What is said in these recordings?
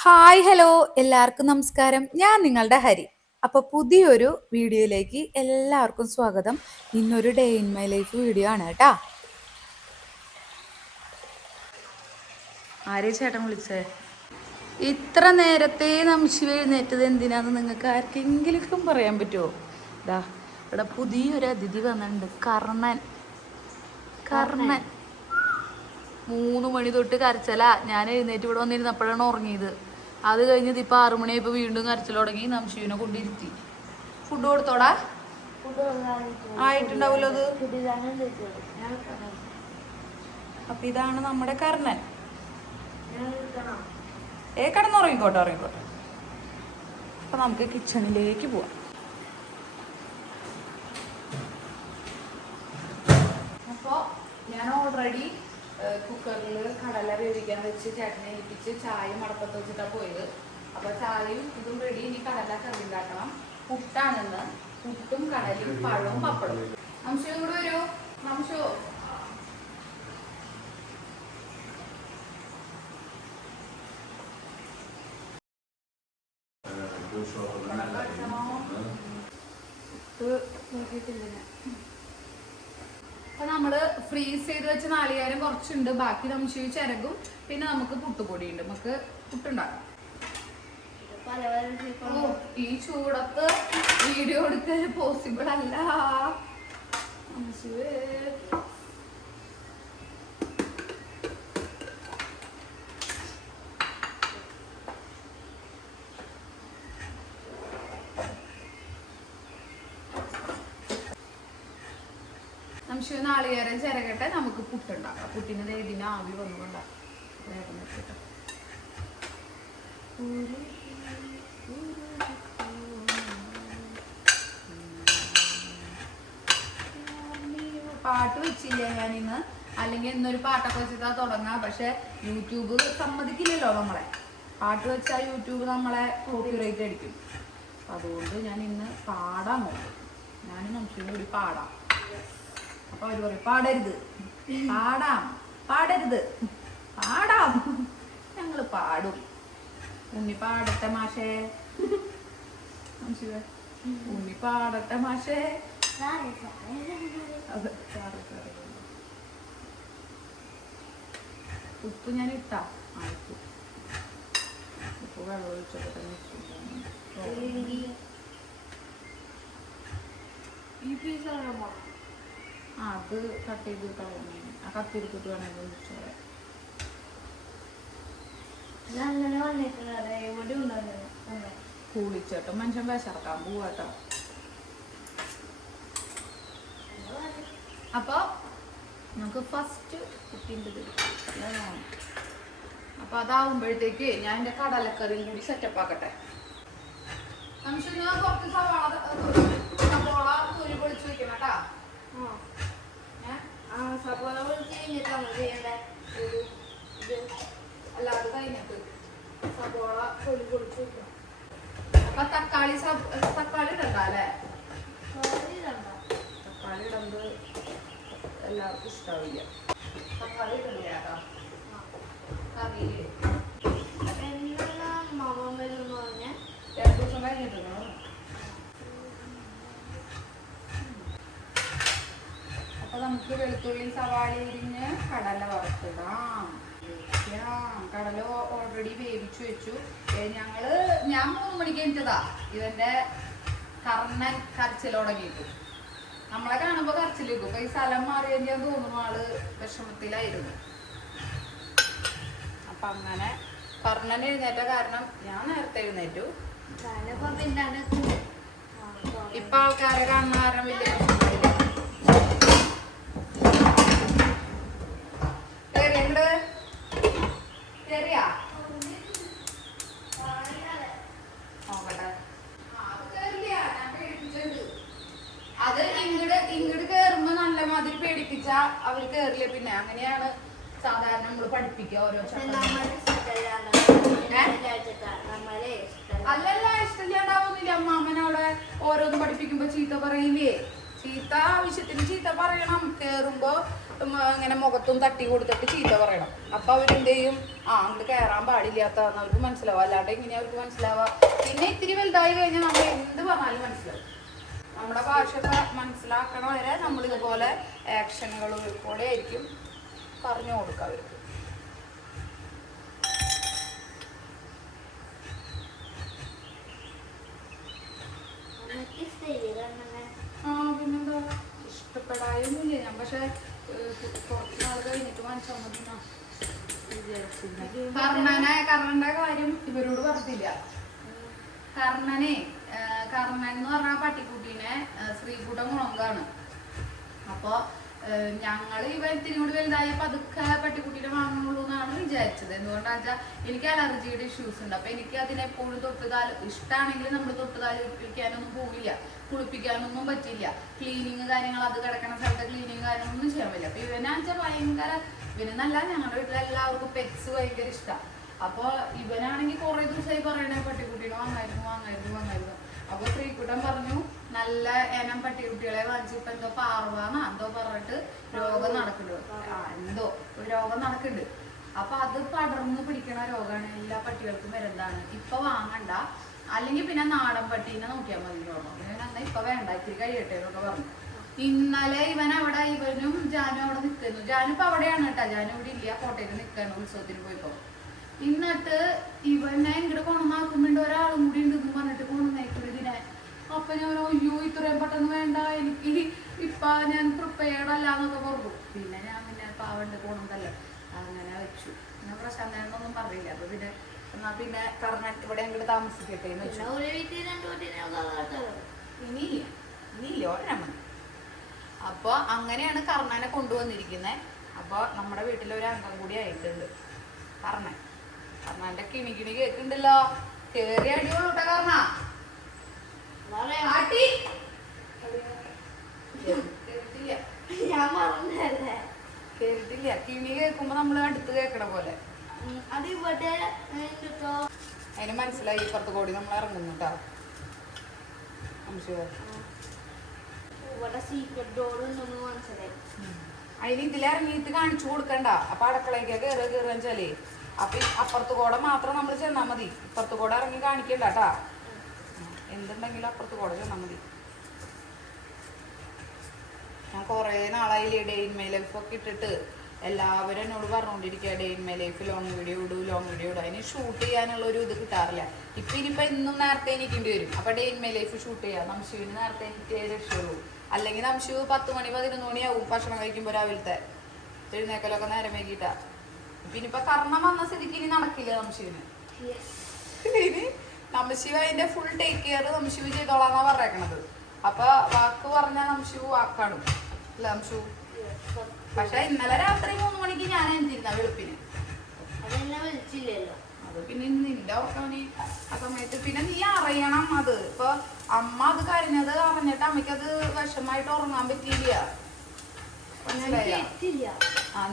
Hi hello എല്ലാവർക്കും നമസ്കാരം. ഞാൻ നിങ്ങളുടെ ഹരി. അപ്പോൾ പുതിയൊരു വീഡിയോയിലേക്ക് എല്ലാവർക്കും സ്വാഗതം. ഇന്നൊരു day in my life video ആണ് കേട്ടാ. ആരേ ചേട്ടൻ വിളിച്ചേ? ഇത്ര നേരത്തെ നമിച്ച് എഴുന്നേറ്റത് എന്തിനാന്ന് നിങ്ങൾക്ക് ആർക്കെങ്കിലും പറയാൻ പറ്റുമോ? ഇതാ ഇവിടെ പുതിയൊരു അതിഥി വന്നിട്ടുണ്ട്. കർണൻ 3 മണി തൊട്ട് കരച്ചല. ഞാൻ എഴുന്നേറ്റ് ഇവിടെ വന്നിരുന്നപ്പോഴാണ് ഉറങ്ങിയത്. അത് കഴിഞ്ഞത് ഇപ്പം 6 മണിയായപ്പോൾ വീണ്ടും കരച്ചിൽ തുടങ്ങി. നംശുവിനെ കൊണ്ടിരുത്തി. ഫുഡ് കൊടുത്തോടാ? ആയിട്ടുണ്ടാവൂലോ അത്. അപ്പൊ ഇതാണ് നമ്മുടെ കർണൻ. കിടന്നുറങ്ങിക്കോട്ടെ. അപ്പൊ നമുക്ക് കിച്ചണിലേക്ക് പോവാം. അപ്പോൾ ഞാൻ ഓൾറെഡി കുക്കറിൽ കടല വേവിക്കാൻ വെച്ച് ചേട്ടനെ ഏൽപ്പിച്ച് ചായ മടപ്പത്ത് വെച്ചിട്ടാണ് പോയത്. അപ്പോൾ ചായയും ഇതും റെഡി. ഇനി കടല കറി ഉണ്ടാക്കണം. പുട്ടാണെന്ന്. പുട്ടും കടലും പഴവും പപ്പടവും. അംശം കൂടെ വരൂ. അംശോ അപ്പൊ നമ്മള് ഫ്രീസ് ചെയ്ത് വെച്ച നാളികേരം കുറച്ചുണ്ട്. ബാക്കി നമുക്ക് ചിരകും. പിന്നെ നമുക്ക് പുട്ടുപൊടി ഉണ്ട്. നമുക്ക് പുട്ടുണ്ടാക്കാം. ഈ ചൂടത്ത് വീഡിയോ എടുക്കൽ പോസിബിൾ അല്ല. നമുക്ക് നാളികേരം ചിരകട്ടെ. നമുക്ക് പുട്ടുണ്ടാക്കാം. പുട്ടിന് ഇതിന് ആവി വന്നുകൊണ്ടാക്കാം. വേഗം വെച്ചിട്ട് പാട്ട് വെച്ചില്ല ഞാനിന്ന്. അല്ലെങ്കിൽ ഇന്നൊരു പാട്ടൊക്കെ വെച്ചിട്ടാ തുടങ്ങാം. പക്ഷെ യൂട്യൂബ് സമ്മതിക്കില്ലല്ലോ നമ്മളെ. പാട്ട് വെച്ചാൽ യൂട്യൂബ് നമ്മളെ കോപ്പിറൈറ്റ് അടിക്കും. അതുകൊണ്ട് ഞാൻ ഇന്ന് പാടാൻ നോക്കും. ഞാനും നമുക്ക് കൂടി പാടാം. അപ്പൊ അവര് പറയും പാടരുത്. പാടരുത്. ഞങ്ങള് പാടും. ഉണ്ണി പാടട്ടെ മാഷേ. ഉണ്ണി പാടട്ടെ മാഷേ. ഉപ്പ് ഞാൻ ഇട്ടാ. ഉപ്പ് വെള്ളം ഒഴിച്ചോട്ടെ. അത് കട്ട് ചെയ്ത് കളയണേ. ആ കത്തിരിക്കിട്ട് വേണമെങ്കിൽ ഒഴിച്ചോളെ. കൂളിച്ചോട്ടോ. മനുഷ്യൻ വിശർക്കാൻ പോവാട്ടോ. അപ്പൊ നമുക്ക് ഫസ്റ്റ് കുട്ടിൻ്റെ അപ്പൊ അതാവുമ്പോഴത്തേക്ക് ഞാൻ എൻ്റെ കടലക്കറിയും കൂടി സെറ്റപ്പ് ആക്കട്ടെ. കുറച്ച് സവാള തൊലി പൊളിച്ച് വെക്കണം കേട്ടാ. സവാള പൊളിച്ച് കഴിഞ്ഞിട്ടാണ് അല്ലാതെ കഴിഞ്ഞിട്ട് സവാള തൊലി പൊളിച്ച് വെക്കണം. അപ്പൊ തക്കാളി ഇടണ്ട അല്ലേ? തക്കാളി ഇടുന്നത് എല്ലാവർക്കും ഇഷ്ടാവില്ല. തക്കാളി ഇടണ്ട കേട്ടോ കറിയില്. 2 ദിവസം കഴിഞ്ഞിട്ടുണ്ടോ? അപ്പൊ നമുക്ക് വെളുത്തുള്ളി സവാള ഇരിഞ്ഞ് കടല വറുത്തിടാം. കടല ഓൾറെഡി വേവിച്ചു വെച്ചു. ഞാൻ 3 മണിക്ക് എണീറ്റതാ. ഇവന്റെ കർണൻ കരച്ചിൽ തുടങ്ങിയിട്ടു. നമ്മളെ കാണുമ്പോ കരച്ചിലേക്കും. അപ്പൊ ഈ സ്ഥലം മാറിയെങ്കിൽ തോന്നുന്നു ആള് വിഷമത്തിലായിരുന്നു. അപ്പൊ അങ്ങനെ കർണൻ എഴുന്നേറ്റ കാരണം ഞാൻ നേരത്തെ എഴുന്നേറ്റു. ഇപ്പൊ ആൾക്കാരെ കാണുന്ന കാരണം വലിയ അത് ഇങ്ങോട്ട് കേറുമ്പോ നല്ല മാതിരി പേടിപ്പിച്ച അവര് കേറില്ല. പിന്നെ അങ്ങനെയാണ് സാധാരണ നമ്മള് പഠിപ്പിക്കുക. ഓരോ അല്ലല്ല ഇഷ്ടമില്ലാണ്ടാവുന്നില്ല. അമ്മാമ്മനവിടെ ഓരോന്ന് പഠിപ്പിക്കുമ്പോ ചീത്ത പറയില്ലേ? ചീത്ത ആവശ്യത്തിന് ചീത്ത പറയണം. കേറുമ്പോ ഇങ്ങനെ മുഖത്തും തട്ടി കൊടുത്തിട്ട് ചീത്ത പറയണം. അപ്പൊ അവരെന്ത് ചെയ്യും? അങ്ങോട്ട് കയറാൻ പാടില്ലാത്തതെന്ന് അവർക്ക് മനസ്സിലാവും. അല്ലാണ്ട് എങ്ങനെയാ അവർക്ക് മനസ്സിലാവുക? പിന്നെ ഇത്തിരി വലുതായി കഴിഞ്ഞാൽ നമ്മൾ എന്ത് പറഞ്ഞാലും മനസ്സിലാവും. നമ്മുടെ ഭാഷയൊക്കെ മനസ്സിലാക്കണ വരെ നമ്മൾ ഇതുപോലെ ആക്ഷനുകളിലൂടെ ആയിരിക്കും പറഞ്ഞു കൊടുക്കുക അവർക്ക്. പിന്നെന്താ, ഇഷ്ടപ്പെടായൊന്നുമില്ല ഞാൻ. പക്ഷെ കുറച്ച് നാൾ കഴിഞ്ഞിട്ട് വാങ്ങിച്ചാൽ മതി. കർണന്റെ കാര്യം ഇവരോട് പറഞ്ഞില്ല. കർണൻ എന്ന് പറഞ്ഞ പട്ടിക്കുട്ടീനെ ശ്രീകുട്ടം കുളങ്കാണ്. അപ്പൊ ഞങ്ങൾ ഇവൻ ഇത്തിരികൂടി വലുതായി പതുക്കെ പട്ടിക്കുട്ടീനെ വാങ്ങുള്ളൂ എന്നാണ് വിചാരിച്ചത്. എന്തുകൊണ്ടാ വെച്ചാൽ എനിക്ക് അലർജിയുടെ ഇഷ്യൂസ് ഉണ്ട്. അപ്പൊ എനിക്ക് അതിനെപ്പോഴും തൊട്ടുതാൽ ഇഷ്ടമാണെങ്കിൽ നമ്മൾ തൊട്ടുതാലിപ്പിക്കാനൊന്നും പോവില്ല, കുളിപ്പിക്കാനൊന്നും പറ്റില്ല. ക്ലീനിങ് കാര്യങ്ങൾ, അത് കിടക്കുന്ന സ്ഥലത്തെ ക്ലീനിങ് കാര്യങ്ങളൊന്നും ചെയ്യാൻ പറ്റില്ല. അപ്പൊ ഇവനാച്ചാൽ ഭയങ്കര, ഇവനെന്നല്ല ഞങ്ങളുടെ വീട്ടിലെല്ലാവർക്കും പെറ്റ്സ് ഭയങ്കര ഇഷ്ടമാണ്. അപ്പൊ ഇവനാണെങ്കിൽ കുറെ ദിവസമായി പറയണേ പട്ടിക്കുട്ടീനെ വാങ്ങായിരുന്നു. അപ്പൊ ശ്രീകുട്ടൻ പറഞ്ഞു നല്ല ഇനം പട്ടിക്കുട്ടികളെ വാങ്ങിച്ചു. ഇപ്പൊ എന്തോ പാർവാന്നാ എന്തോ പറഞ്ഞിട്ട് രോഗം നടക്കുന്നുണ്ട്. അപ്പൊ അത് പടർന്നു പിടിക്കണ രോഗമാണ്, എല്ലാ പട്ടികൾക്കും വരുന്നതാണ്. ഇപ്പൊ വാങ്ങണ്ട, അല്ലെങ്കിൽ പിന്നെ നാടൻ പട്ടീനെ നോക്കിയാൽ മതി പറഞ്ഞു. എന്നാ ഇപ്പൊ വേണ്ട, ഇത്തിരി കഴിയട്ടെ എന്നൊക്കെ പറഞ്ഞു. ഇന്നലെ ഇവനും ജാനും അവിടെ നിൽക്കുന്നു. ജാനും ഇപ്പൊ അവിടെയാണ് കേട്ടാ, ജാനും ഇവിടെ ഇല്ല, കോട്ടയത്ത് നിൽക്കാണ് ഉത്സവത്തിന് പോയിപ്പോ. എന്നിട്ട് ഇവനെ ഇങ്ങോട്ട് കൊണ്ടുവന്നാക്കുമ്പോണ്ട് ഒരാളും കൂടി ഉണ്ടെന്ന് പറഞ്ഞിട്ട് കൊണ്ടുവന്നേക്കുന്നതിനെ. അപ്പൊ ഞാൻ അയ്യോ ഇത്രയും പെട്ടെന്ന് വേണ്ട, എനിക്ക് ഇപ്പൊ ഞാൻ പ്രിപ്പയർഡ് അല്ല എന്നൊക്കെ പറഞ്ഞു. പിന്നെ ഞാൻ പാവണ്ട് പോണതല്ല അങ്ങനെ വെച്ചു. പിന്നെ പ്രശാന്തനൊന്നും പറയില്ല. അപ്പൊ എന്നാ പിന്നെ കർണൻ ഇവിടെ അങ്ങോട്ട് താമസിക്കട്ടെ എന്ന് വെച്ചു. ഇനിയില്ല ഒരെണ്ണം മതി. അപ്പൊ അങ്ങനെയാണ് കർണനെ കൊണ്ടുവന്നിരിക്കുന്നത്. അപ്പൊ നമ്മുടെ വീട്ടിലൊരു അംഗം കൂടി ആയിട്ടുണ്ട് കർണന്റെ കിണി കേൾക്കുന്നുണ്ടല്ലോ. കേറി അടിയോളൂ കേട്ടോ കർണ. കേട്ടില്ല. കിണി കേൾക്കുമ്പോ നമ്മള് അടുത്ത് കേൾക്കണ പോലെ. അതിന് മനസ്സിലായി ഇപ്പുറത്ത് കൂടി നമ്മൾ ഇറങ്ങുന്നു കേട്ടോ. അതിന് ഇതിലിറങ്ങിയിട്ട് കാണിച്ചു കൊടുക്കണ്ട. അപ്പൊ അടുക്കളയ്ക്ക് കയറുക വെച്ചാലേ അപ്പൊ അപ്പുറത്ത് കൂടെ മാത്രം നമ്മൾ ചെന്നാ മതി. ഇപ്പുറത്ത് കൂടെ ഇറങ്ങി കാണിക്കണ്ട കേട്ടാ. എന്തുണ്ടെങ്കിലും അപ്പുറത്ത് കൂടെ ചെന്നാ മതി. ഞാൻ കൊറേ നാളായില്ലേ ഡേ ഇൻ മൈ ലൈഫ് ഒക്കെ ഇട്ടിട്ട് എല്ലാവരും എന്നോട് പറഞ്ഞുകൊണ്ടിരിക്കുക day in my life long video ഇടൂ. അതിന് ഷൂട്ട് ചെയ്യാനുള്ള ഒരു ഇത് കിട്ടാറില്ല. ഇനിയിപ്പോ ഇന്നും നേരത്തെ എനിക്കേണ്ടി വരും. അപ്പൊ day in my life shoot ചെയ്യാം. നംശുവിന് നേരത്തെ എനിക്ക് രക്ഷയുള്ളൂ. അല്ലെങ്കിൽ നംശു 10 മണി 11 മണിയാവും ഭക്ഷണം കഴിക്കുമ്പോ. രാവിലത്തെ എഴുന്നേക്കലൊക്കെ നേരം വൈകിട്ടാ. പിന്നിപ്പോ കർണം വന്ന സ്ഥിതിക്ക് ഇനി നടക്കില്ല നംശുവിന്. ഇനി നംശു അതിന്റെ ഫുൾ ടേക്ക് കെയർ നംശു ചെയ്തോളാന്നാ പറഞ്ഞേക്കണത്. അപ്പൊ വാക്ക് പറഞ്ഞാൽ നംശു വാക്കാണു അല്ല നംശു. പക്ഷെ ഇന്നലെ രാത്രി 3 മണിക്ക് ഞാൻ എഴുതിയിരുന്ന വെളുപ്പിന്. അത് പിന്നെ നിന്റെ ഓർക്കവന് ആ സമയത്ത് പിന്നെ നീ അറിയണം. അത് ഇപ്പൊ അമ്മ അത് കരഞ്ഞത് അറിഞ്ഞിട്ട് അമ്മയ്ക്കത് വിഷമായിട്ട് ഉറങ്ങാൻ പറ്റിയില്ല.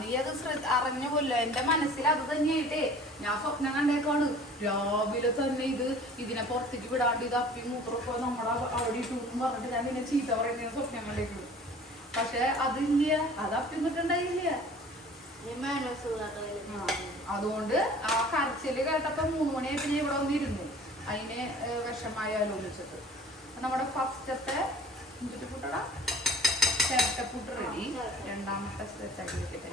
നീ അത് അറിഞ്ഞ പോലെ എന്റെ മനസ്സിൽ അത് തന്നെയായിട്ടേ ഞാൻ സ്വപ്നം കണ്ടേക്കാണ്. രാവിലെ തന്നെ ഇതിനെ പുറത്തേക്ക് വിടാണ്ട് ഇത് അപ്പി മൂത്രമൊക്കെ നമ്മളെ അവിടെ ഇട്ടൂന്ന് പറഞ്ഞിട്ട് ഞാൻ പിന്നെ ചീത്ത പറയുന്ന സ്വപ്നം കണ്ടേക്കു. പക്ഷെ അതില്ല, അത് അപ്പി കിട്ടണ്ടായില്ല. അതുകൊണ്ട് ആ കരച്ചില് കേട്ടപ്പോ 3 മണിയായിട്ട് ഞാൻ ഇവിടെ വന്നിരുന്നു. അതിന് വിഷമായാലോ വെച്ചിട്ട്. നമ്മുടെ ഫസ്റ്റത്തെ പുട്ടടാ ചിരട്ടപ്പുട്ട് റെഡി. രണ്ടാമത്തെ സെറ്റാക്കി വെക്കട്ടെ.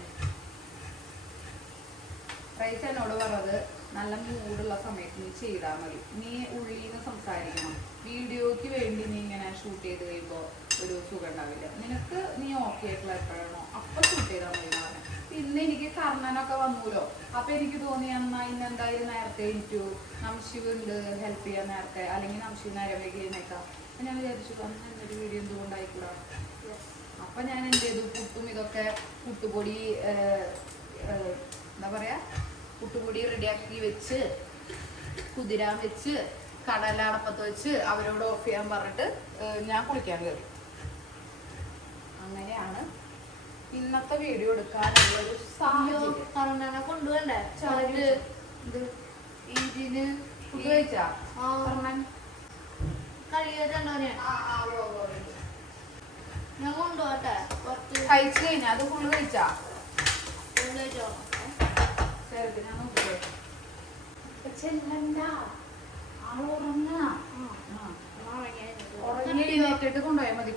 റൈസ് എന്നോട് പറഞ്ഞത് നല്ല മൂടുള്ള സമയത്ത് നീ ചെയ്താൽ മതി. നീ ഉള്ളിന്ന് സംസാരിക്കണം. വീഡിയോക്ക് വേണ്ടി നീ ഇങ്ങനെ ഷൂട്ട് ചെയ്ത് കഴിയുമ്പോൾ ഒരു സുഖം ഉണ്ടാവില്ല. നിനക്ക് നീ ഓക്കെ ആയിട്ടുള്ള എപ്പോഴാണോ അപ്പൊ ഷൂട്ട് ചെയ്താൽ മതി എന്ന് പറഞ്ഞു. ഇന്ന് എനിക്ക് കർണനൊക്കെ വന്നൂലോ. അപ്പൊ എനിക്ക് തോന്നി എന്നാ ഇന്ന് എന്തായാലും നേരത്തെ എനിക്കു നംശിവ് ഉണ്ട് ഹെൽപ്പ് ചെയ്യാൻ നേരത്തെ, അല്ലെങ്കിൽ നംശിവ് നേരം വൈകി എഴുന്നേക്കാം. അപ്പൊ ഞാൻ വിചാരിച്ചു കർണൻ എന്നൊരു വീഡിയോ എന്തുകൊണ്ടായിക്കൂടാ. അപ്പൊ ഞാൻ എന്ത് ചെയ്തു, പുട്ടും ഇതൊക്കെ പുട്ടുപൊടി എന്താ പറയാ പുട്ടുപൊടി റെഡിയാക്കി വെച്ച് കുതിരാൻ വെച്ച് കടല അടപ്പത്ത് വെച്ച് അവരോട് ഓഫ് ചെയ്യാൻ പറഞ്ഞിട്ട് ഞാൻ കുളിക്കാൻ കയറി. അങ്ങനെയാണ് ഇന്നത്തെ വീഡിയോ എടുക്കാനുള്ള ഒരു സാഹചര്യം. കൊണ്ടുപോകണ്ടേ ഇതിന് ഫുഡ് കഴിച്ചാ കഴിച്ചു കഴിഞ്ഞാ അത് ഫുള്ള് കഴിച്ചാ ചെറുത് ഞാൻ നോക്കിയോ ചെല്ലണ്ട ആള് ഉറങ്ങാ ഉറങ്ങി എഴുന്നേറ്റിട്ട് കൊണ്ടുപോയാൽ മതി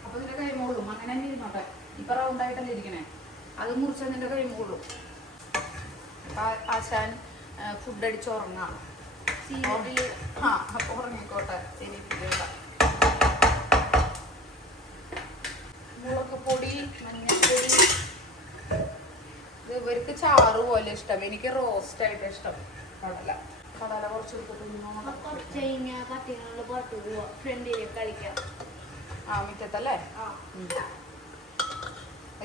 അപ്പൊ നിന്റെ കഴിയുമ്പോളും അങ്ങനെ തന്നെ ഇരുന്നോട്ടെ ഇപ്പൊ റൗണ്ടായിട്ടല്ലേ ഇരിക്കണേ അത് മുറിച്ച നിന്റെ കഴിയുമ്പോളും അപ്പൊ ആശാൻ ഫുഡ് അടിച്ച് ഉറങ്ങാം അപ്പൊ ഉറങ്ങിക്കോട്ടെ ശരി മുളക് പൊടി മഞ്ഞൾപ്പൊടി ഇത് ഇവർക്ക് ചാറ് പോലെ ഇഷ്ടം എനിക്ക് റോസ്റ്റ് ആയിട്ട് ഇഷ്ടം കടല കടല കുറച്ച് മുറ്റത്തല്ലേ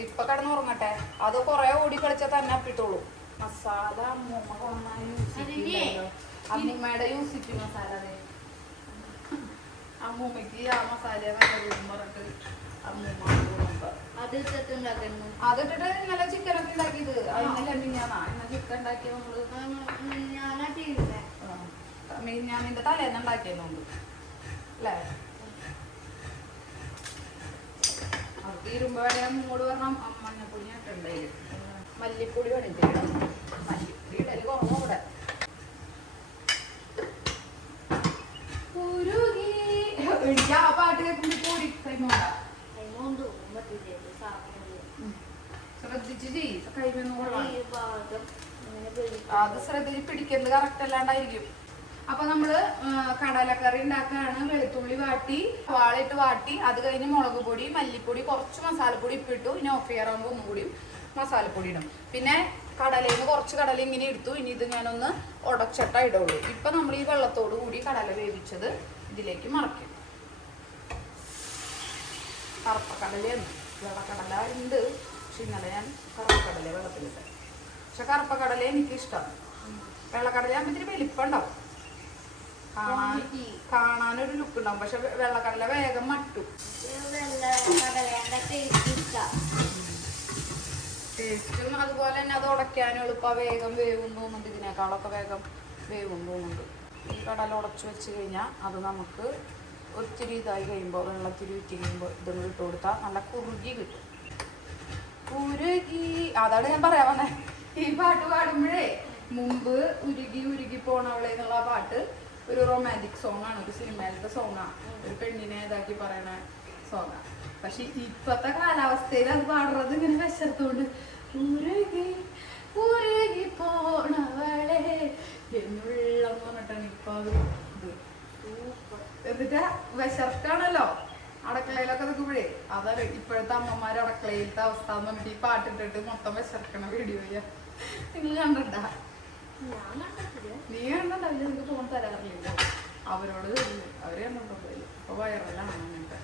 ഇപ്പൊ കിടന്ന് ഉറങ്ങട്ടെ അത് കൊറേ ഓടി കളിച്ചാൽ തന്നെ അപ്പിട്ടോളൂ മസാല അമ്മൂമ്മയുടെ യൂസിറ്റ് മസാല അതെ അമ്മൂമ്മക്ക് ആ മസാല പറഞ്ഞിട്ട് അതിട്ടിട്ട് ഇന്നലെ ചിക്കനൊക്കെ ഉണ്ടാക്കിയത് ഇന്നലെ ചിക്കൻ ഉണ്ടാക്കിയ ഞാൻ നിന്റെ തലേന്ന് ഉണ്ടാക്കിയതുകൊണ്ട് അല്ലേ അത് തീരുമ്പോ വരെ മൂട് പറഞ്ഞ മഞ്ഞപ്പൊടി ഞാൻ ഉണ്ടായില്ല മല്ലിപ്പൊടി വേണില്ല മല്ലിപ്പൊടി ഇടല് കുറവ് ഇവിടെ എനിക്ക് ആ പാട്ട് കേൾക്കുമ്പോ കൂടി കൈമോണ്ട ശ്രദ്ധിച്ച് അത് ശ്രദ്ധിച്ച് പിടിക്കുന്നത് കറക്റ്റ് അല്ലാണ്ടായിരിക്കും അപ്പൊ നമ്മള് കടലക്കറി ഉണ്ടാക്കാണ് വെളുത്തുള്ളി വാട്ടി വാളിട്ട് വാട്ടി അത് കഴിഞ്ഞ് മുളക് പൊടി മല്ലിപ്പൊടി കുറച്ച് മസാലപ്പൊടി ഇപ്പിട്ടു ഇനി ഓഫ് ചെയ്യാറാകുമ്പോൾ ഒന്നും കൂടി മസാലപ്പൊടി ഇടും പിന്നെ കടലയിൽ നിന്ന് കുറച്ച് കടല ഇങ്ങനെ എടുത്തു ഇനി ഇത് ഞാനൊന്ന് ഉടച്ചട്ട ഇടുള്ളൂ ഇപ്പൊ നമ്മൾ ഈ വെള്ളത്തോട് കൂടി കടല വേവിച്ചത് ഇതിലേക്ക് മറക്കും കറുപ്പക്കടലയാണ് വെള്ളക്കടല ഉണ്ട് പക്ഷെ ഇന്നലെ ഞാൻ കറുപ്പക്കടല വെള്ളത്തിലിട്ട് പക്ഷെ കറുപ്പക്കടല എനിക്കിഷ്ടം വെള്ളക്കടല ഇത്തിരി വലിപ്പുണ്ടാവും കാണാനൊരു ലുക്ക് ഉണ്ടാവും പക്ഷെ വെള്ളക്കടല വേഗം മട്ടും ടേസ്റ്റും അതുപോലെ തന്നെ അത് ഉടയ്ക്കാനും എളുപ്പം വേഗം വേവും തോന്നുന്നുണ്ട് ഇതിനേക്കാളൊക്കെ വേഗം വേവും തോന്നുന്നുണ്ട് ഈ കടല ഉടച്ചു വെച്ച് കഴിഞ്ഞാൽ അത് നമുക്ക് ഒത്തിരി ഇതായി കഴിയുമ്പോൾ വെള്ളത്തിരി ഉറ്റി കഴിയുമ്പോൾ ഇതൊന്നും ഇട്ട് കൊടുത്താൽ നല്ല കുറുകി കിട്ടും ഉരുകി അതാണ് ഞാൻ പറയാൻ വന്നേ ഈ പാട്ട് പാടുമ്പോഴേ മുമ്പ് ഉരുകി ഉരുകി പോണവളെ എന്നുള്ള പാട്ട് ഒരു റൊമാൻറ്റിക് സോങ് ആണ് ഒരു സിനിമയിലത്തെ സോങ്ങാണ് ഒരു പെണ്ണിനെ ഇതാക്കി പറയണ സോങ്ങാണ് പക്ഷെ ഇപ്പത്തെ കാലാവസ്ഥയിൽ അത് പാടുന്നത് ഇങ്ങനെ വിശർത്തോണ്ട് ഉരുകി ഉരുകി പോണവളെ എന്നുള്ളെന്ന് പറഞ്ഞിട്ടാണ് ഇപ്പൊ അത് എന്നിട്ട് വിശർക്കാണല്ലോ അടക്കളയിലൊക്കെ നിൽക്കുമ്പോഴേ അതാണ് ഇപ്പോഴത്തെ അമ്മമാര് അടക്കളയിലത്തെ അവസ്ഥ എന്ന് പറഞ്ഞിട്ട് ഈ പാട്ടിട്ടിട്ട് മൊത്തം വിശർക്കണ വീഡിയോ നിങ്ങൾ കണ്ടിട്ടാ നീ കണ്ടിട്ടില്ല നിനക്ക് ഫോൺ തരാറില്ല അവരോട് അവര് കണ്ടിട്ടില്ല ഇപ്പൊ വയറലാണ് അങ്ങനത്തെ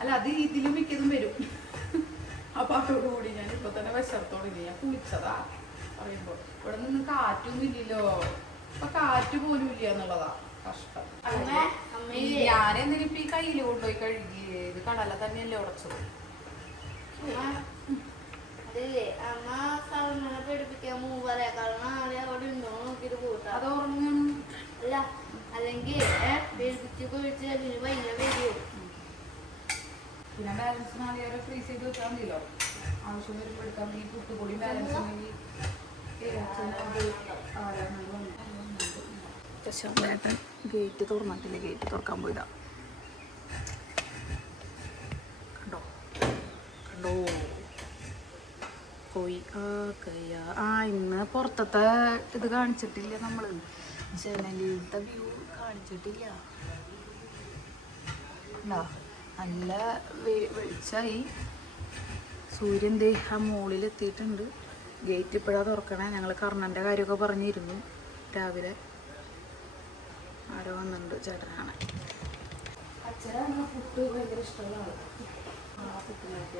അല്ല അത് ഇതിലും മിക്കതും വരും ആ പാട്ടോട് കൂടി ഞാൻ ഇപ്പൊ തന്നെ വിശർത്തോട് ഞാൻ കുളിച്ചതാ പറയുമ്പോ ഇവിടെ നിന്ന് കാറ്റൊന്നും ഇല്ലല്ലോ ഇപ്പൊ കാറ്റ് പോലും ഇല്ല എന്നുള്ളതാ കഷ്ടം ഞാനെന്തിനിപ്പ ഈ കയ്യില് കൊണ്ടുപോയി കഴുകി ഇത് കടല തന്നെയല്ലേ ഉടച്ചത് അത് ഉറങ്ങണം അല്ല അല്ലെങ്കിൽ പിന്നെ ബാലൻസ് നാളെ ഫ്രീസ് ചെയ്ത് വെച്ചാൽ മതിയല്ലോ ആവശ്യം വരുമ്പോൾ എടുക്കാൻ ഈ പുട്ടുപൊടി ബാലൻസ് ഉണ്ടെങ്കിൽ ഗേറ്റ് തുറന്നിട്ടില്ല ഗേറ്റ് തുറക്കാൻ പോയതാ കണ്ടോ കണ്ടോ പോയി ഇന്ന് പുറത്തത്തെ ഇത് കാണിച്ചിട്ടില്ല നമ്മള് ജനലിലത്തെ വ്യൂ കാണിച്ചിട്ടില്ല നല്ല വെളിച്ചായി സൂര്യൻ ദേ ആ മുകളിലെത്തിയിട്ടുണ്ട് ഗേറ്റ് ഇപ്പോഴാണ് തുറക്കണേ ഞങ്ങൾ കർണൻ്റെ കാര്യമൊക്കെ പറഞ്ഞിരുന്നു രാവിലെ ആരോ വന്നിട്ടുണ്ട് ചേട്ടനാണ് അച്ഛനാണ് ഫുഡ് ഭയങ്കര ഇഷ്ടമുള്ള ആള്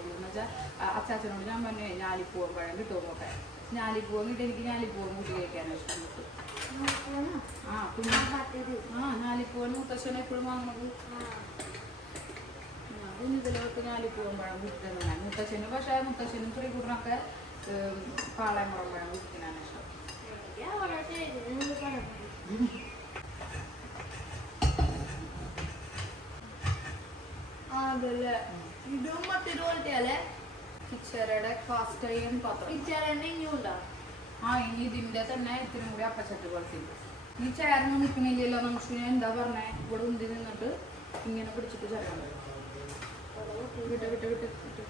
എന്ന് വെച്ചാൽ അച്ചാച്ചനോട് ഞാൻ പറഞ്ഞേ ഞാലിപ്പൂവൻ പഴം കിട്ടുമോ നോട്ടെ ഞാലിപ്പൂവൻ കിട്ടി എനിക്ക് ഞാലിപ്പൂവൻ കൂട്ടി കഴിക്കാനാണ് ഇഷ്ടം കിട്ടും ഞാലിപ്പൂവൻ മുത്തശ്ശനെ എപ്പോഴും വാങ്ങണത് ഇതിലൊക്കെ ഞാലിപ്പൂവൻ പഴം കുടിക്കുന്നതാണ് മുത്തശ്ശനും പക്ഷേ മുത്തശ്ശനും ശ്രീകുട്ടനൊക്കെ പാളയംകുളം പഴം കുടിക്കാനാണ് ഇഷ്ടം അതല്ലേ ഇതും മറ്റൊരു പോലത്തെയല്ലേ കിച്ചറയുടെ കാസ്റ്റ് അയൺ പാത്രം. ഇച്ചേരന്നെ ഇനിയുണ്ടോ? ആ ഇനി ഇതിന്റെ തന്നെ ഇത്തിരി കൂടി അപ്പച്ചട്ടി പോലത്തെ നീ ചേർന്ന് നിൽക്കണില്ലല്ലോ. നമുക്ക് ഞാൻ എന്താ പറഞ്ഞേ, ഇവിടെ ഉന്തി നിന്നിട്ട് ഇങ്ങനെ പിടിച്ചിട്ട് ചേർക്കാൻ പറ്റും. വിട്ട് വിട്ട് വിട്ട് വിട്ട്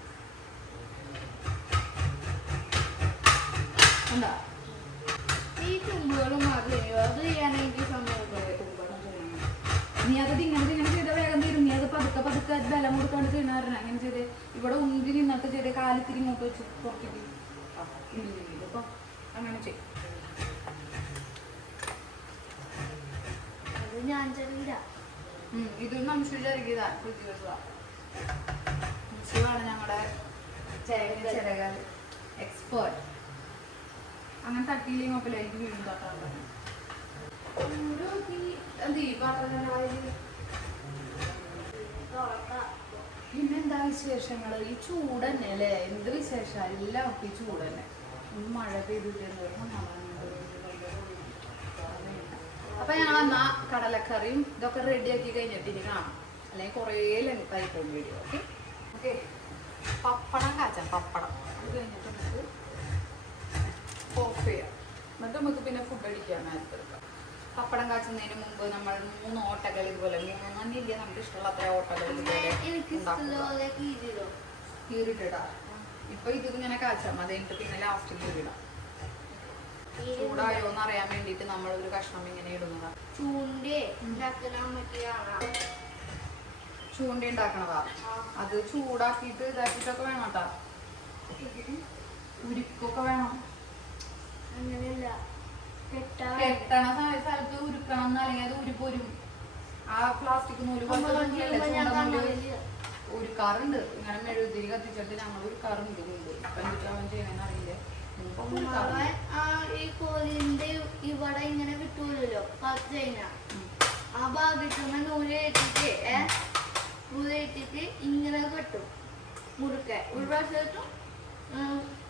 എന്താ ഈ തുമ്പുകളും മാറില്ലയോ? അത് ചെയ്യാനെനിക്ക് സമയം നീ അത് ഇങ്ങനെ ചെയ്ത വേഗം തീരും. നീ അത് പതുക്കെ പതുക്കെ ബലം കൊടുക്കാണ്ട് ചെയ്യുന്ന അങ്ങനെ ചെയ്ത് ഇവിടെ ഉന്തി നിന്നിട്ട് ചെയ്ത് കാലിത്തിരി ഇങ്ങോട്ട് വെച്ച് പുറത്തേക്ക് ഇപ്പൊ അങ്ങനെ ചെയ്യും. അത് ഞാൻ ചെറിയ ഇത് നമുക്ക് വിചാരിക്കുന്നതാ ആണ് ഞങ്ങളുടെ ചിരകൽ എക്സ്പേർട്ട്. അങ്ങനെ തട്ടിയില്ലെങ്കിൽ കുഴപ്പമില്ല, എനിക്ക് വീണ്ടും തട്ടാറുണ്ട്. പിന്നെന്താ വിശേഷങ്ങള്? ഈ ചൂട് തന്നെ അല്ലേ, എന്ത് വിശേഷം? എല്ലാവർക്കും ഈ ചൂട് തന്നെ. മഴ പെയ്തിട്ട് അപ്പൊ ഞങ്ങൾ എന്നാ കടലക്കറിയും ഇതൊക്കെ റെഡിയാക്കി കഴിഞ്ഞിട്ട് ഇനി കാണാം, അല്ലെങ്കിൽ കുറേ ലെങ്ത് ആയി പോകും വീഡിയോ. Okay okay. പപ്പടം കാച്ചാം, പപ്പടം. അത് കഴിഞ്ഞിട്ട് നമുക്ക് ഓഫ് ചെയ്യാം. എന്നിട്ട് നമുക്ക് പിന്നെ ഫുഡ് അടിക്കാൻ നേരത്തെടുക്കാം. പപ്പടം കാച്ചുന്നതിന് മുമ്പ് നമ്മൾ 3 ഓട്ടകൾ ഇതുപോലെ, 3 ഇല്ല, നമുക്ക് ഇഷ്ടമുള്ള അത്ര ഓട്ടകൾ ഇതുപോലെ കീറിട്ടിടാ. ഇപ്പൊ ഇത് ഇങ്ങനെ കാച്ചാം, അത് കഴിഞ്ഞിട്ട് പിന്നെ ലാസ്റ്റ് കീറിടാം. ചൂടായോ എന്ന് അറിയാൻ വേണ്ടിട്ട് നമ്മൾ ഒരു കഷ്ണം ഇങ്ങനെ ഇടുന്നതാ. ചൂണ്ട ഉണ്ടാക്കണതാ. അത് ചൂടാക്കിയിട്ട് ഇതാക്കിട്ടൊക്കെ വേണം കേട്ടാ. ഉരുക്കൊക്കെ വേണം. അങ്ങനെയല്ല, കെട്ടണ സ്ഥലത്ത് ഉരുക്കണം, അല്ലെങ്കിൽ അത് ഉരുപ്പൊരും. ആ പ്ലാസ്റ്റിക് നൂല് ഉരുക്കാറുണ്ട്. ഇങ്ങനെ മെഴുകുതിരി കത്തിച്ചിട്ട് ഞങ്ങൾ ഉരുക്കാറുണ്ട്. ഇപ്പൊ എന്നിട്ട് അവൻ ചെയ്യണമെന്ന് അറിയില്ല. ഈ കോലിന്റെ ഇവിടെ ഇങ്ങനെ വിട്ടൂലല്ലോ കാത്തു കഴിഞ്ഞാ, ആ ഭാഗത്തുനിന്ന് നൂലിട്ടിട്ട് ഇങ്ങനെ കെട്ടും മുറുക്കെ. ഒരു പ്രാവശ്യം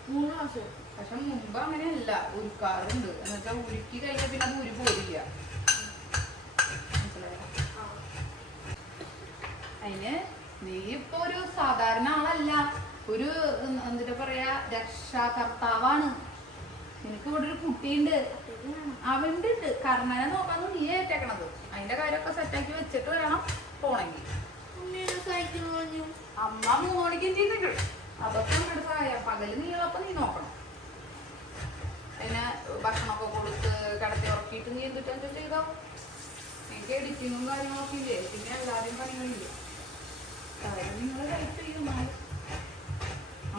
3 പ്രാവശ്യം. പക്ഷെ മുമ്പ് അങ്ങനെയല്ല, ഉരുക്കാറുണ്ട്. എന്നുവെച്ചാൽ ഉരുക്കി കഴിഞ്ഞാൽ പിന്നെ അത് ഉരു പോരില്ല. അതിന് നീ ഇപ്പൊ ഒരു സാധാരണ ആളല്ല, ഒരു എന്താ പറയാ, രക്ഷാകർത്താവാണ്. നിനക്ക് ഇവിടെ ഒരു കുട്ടിയുണ്ട്, അവൻ്റെ ഉണ്ട്. കർണനെ നോക്കാന്ന് നീ ഏറ്റേക്കണത്. അതിന്റെ കാര്യമൊക്കെ സെറ്റാക്കി വെച്ചിട്ട് വേണം പോണെങ്കിൽ. അമ്മ 3 മണിക്കും ചെയ്തിട്ട് അതൊക്കെ നമ്മുടെ സഹായം. പകല് നീളപ്പം നീ നോക്കണം. അതിന് ഭക്ഷണമൊക്കെ കൊടുത്ത് കിടത്തി ഉറക്കിയിട്ട് നീ എന്തിട്ടെന്താ ചെയ്തോ. എനിക്ക് എഡിറ്റിങ്ങും കാര്യങ്ങളൊക്കെ ഇല്ലേ, പിന്നെ എല്ലാവരും പണികളില്ലേ. കാര്യം നിങ്ങൾ ഹെൽപ്പ് ചെയ്യുന്നു. ആ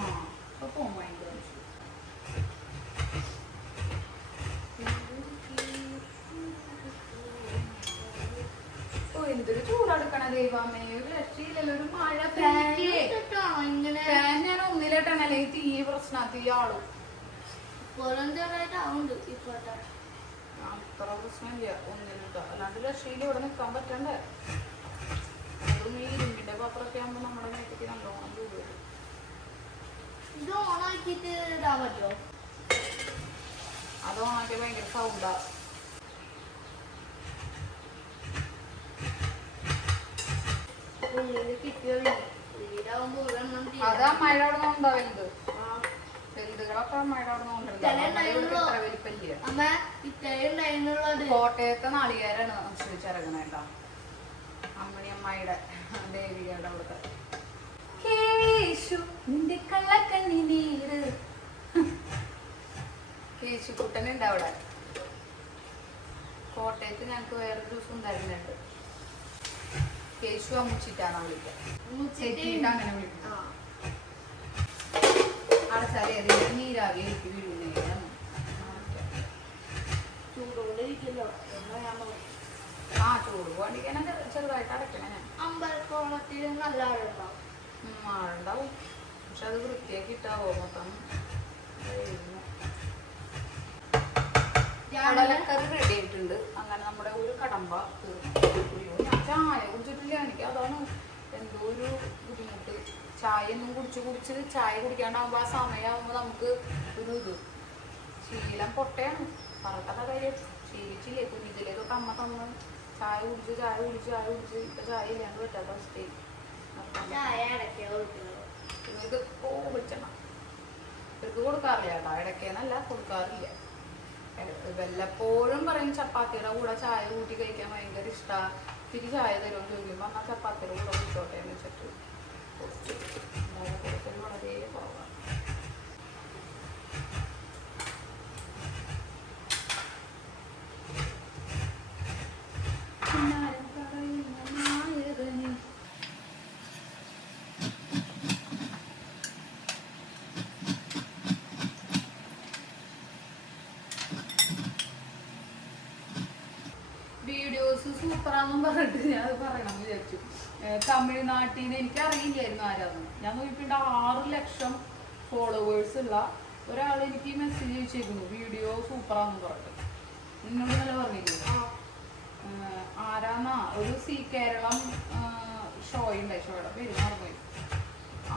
അപ്പൊ പോകും ഭയങ്കര എന്തൊരു ചൂടെടുക്കണ ദൈവമേ, ഒരു രക്ഷയില്ലല്ലോ. ഒരു മഴ ഫാൻ ഞാൻ ഒന്നിലിട്ടാണ്, അല്ലെങ്കിൽ തീ പ്രശ്നം തീ ആളും അത്ര പ്രശ്നമില്ല ഒന്നിലിട്ടോ. അല്ലാണ്ട് രക്ഷയിൽ ഇവിടെ നിൽക്കാൻ പറ്റണ്ടേ. അതും ഈ ഇരുമ്പിന്റെ പാത്രമൊക്കെ ആകുമ്പോ നമ്മുടെ മേത്തേക്ക് നല്ലോണം ചൂട്. ഇത് ഓണാക്കിട്ട് ഇടാൻ പറ്റുമോ? അത് ഓണാക്കിയ ഭയങ്കര സൗണ്ടാ. അത് അമ്മയുടെ അവിടെ നിന്നുണ്ടോ വലുത്? വലുതുകളൊക്കെ അമ്മയുടെ അവിടെ നിന്നുണ്ടല്ലോ. കോട്ടയത്തെ നാളികേരാണ് അനുസരിച്ചിറങ്ങണേട്ടാ. അമ്മണി അമ്മായിയുടെ ദേവികയുടെ അവിടുത്തെ. നിന്റെ കള്ളക്കണ്ണീര് കേശുക്കുട്ടനുണ്ട് അവിടെ. കോട്ടയത്ത് ഞങ്ങക്ക് വേറൊരു ദിവസം ഉണ്ടായിരുന്നുണ്ട്. കേശു അമ്മുച്ചിട്ടാണ് വിളിക്കുക. അങ്ങനെ വിളിക്കും. അടച്ചാലേ അതിന്റെ നീരാവി എനിക്ക് വീഴുന്നേരം ചൂടുകൊണ്ടിരിക്കല്ലോ. ആ ചൂട് പോകാണ്ടിരിക്കാനൊക്കെ ചെറുതായിട്ട് അടയ്ക്കണം ഞാൻ. അമ്പലക്കോളത്തിൽ നല്ല ആളുണ്ടാവും. ആളുണ്ടാവും, പക്ഷെ അത് വൃത്തിയാക്കി ഇട്ടാവോ മൊത്തം. കടലക്കറി റെഡി ആയിട്ടുണ്ട്. അങ്ങനെ നമ്മുടെ ഒരു കടമ്പ തീർന്നു. ഞാൻ ചായ കുടിച്ചിട്ടില്ല, എനിക്ക് അതാണ് എന്തോ ഒരു ബുദ്ധിമുട്ട്. ചായ ഒന്നും കുടിച്ച് ചായ കുടിക്കാണ്ടാവുമ്പോ ആ സമയമാകുമ്പോ നമുക്ക് ഒരു ഇത് ശീലം പൊട്ടയാണ്. പറക്കത്ത കാര്യം ശീലിച്ചില്ലേ കുഞ്ഞിതിലേ തൊട്ട് അമ്മ തന്ന് ചായ കുടിച്ച് ഇപ്പൊ ചായ ഇല്ലാണ്ട് പറ്റാത്ത അവസ്ഥയായി. നിങ്ങൾക്ക് വിളിച്ചണം. ഇവർക്ക് കൊടുക്കാറില്ല കേട്ടോ, ഇടയ്ക്കേന്നല്ല കൊടുക്കാറില്ല. വല്ലപ്പോഴും പറയും ചപ്പാത്തിയുടെ കൂടെ ചായ കൂട്ടി കഴിക്കാൻ ഭയങ്കര ഇഷ്ടമാണ്, ഇത്തിരി ചായ തരുമോ ചോദിക്കുമ്പോൾ എന്നാൽ ചപ്പാത്തിയുടെ കൂടെ കുടിച്ചോട്ടെ എന്ന് വെച്ചിട്ട് കൊടുക്കൽ വളരെ കുറവാണ്. വീഡിയോസ് സൂപ്പറാന്നും പറഞ്ഞിട്ട് ഞാൻ അത് പറയണം വിചാരിച്ചു. തമിഴ്നാട്ടിൽ നിന്ന് എനിക്ക് അറിയില്ലായിരുന്നു ആരാന്ന്. ഞാൻ നോക്കിയിട്ട് 6 ലക്ഷം ഫോളോവേഴ്സ് ഉള്ള ഒരാൾ എനിക്ക് മെസ്സേജ് അയച്ചിരുന്നു വീഡിയോ സൂപ്പറാന്നും പറഞ്ഞിട്ട്. നിന്നോട് നല്ല പറഞ്ഞില്ലേ ആരാന്നാ, ഒരു സി കേരളം ഷോ ഉണ്ടായി, ഷോയുടെ പേര് മറന്നുപോയി.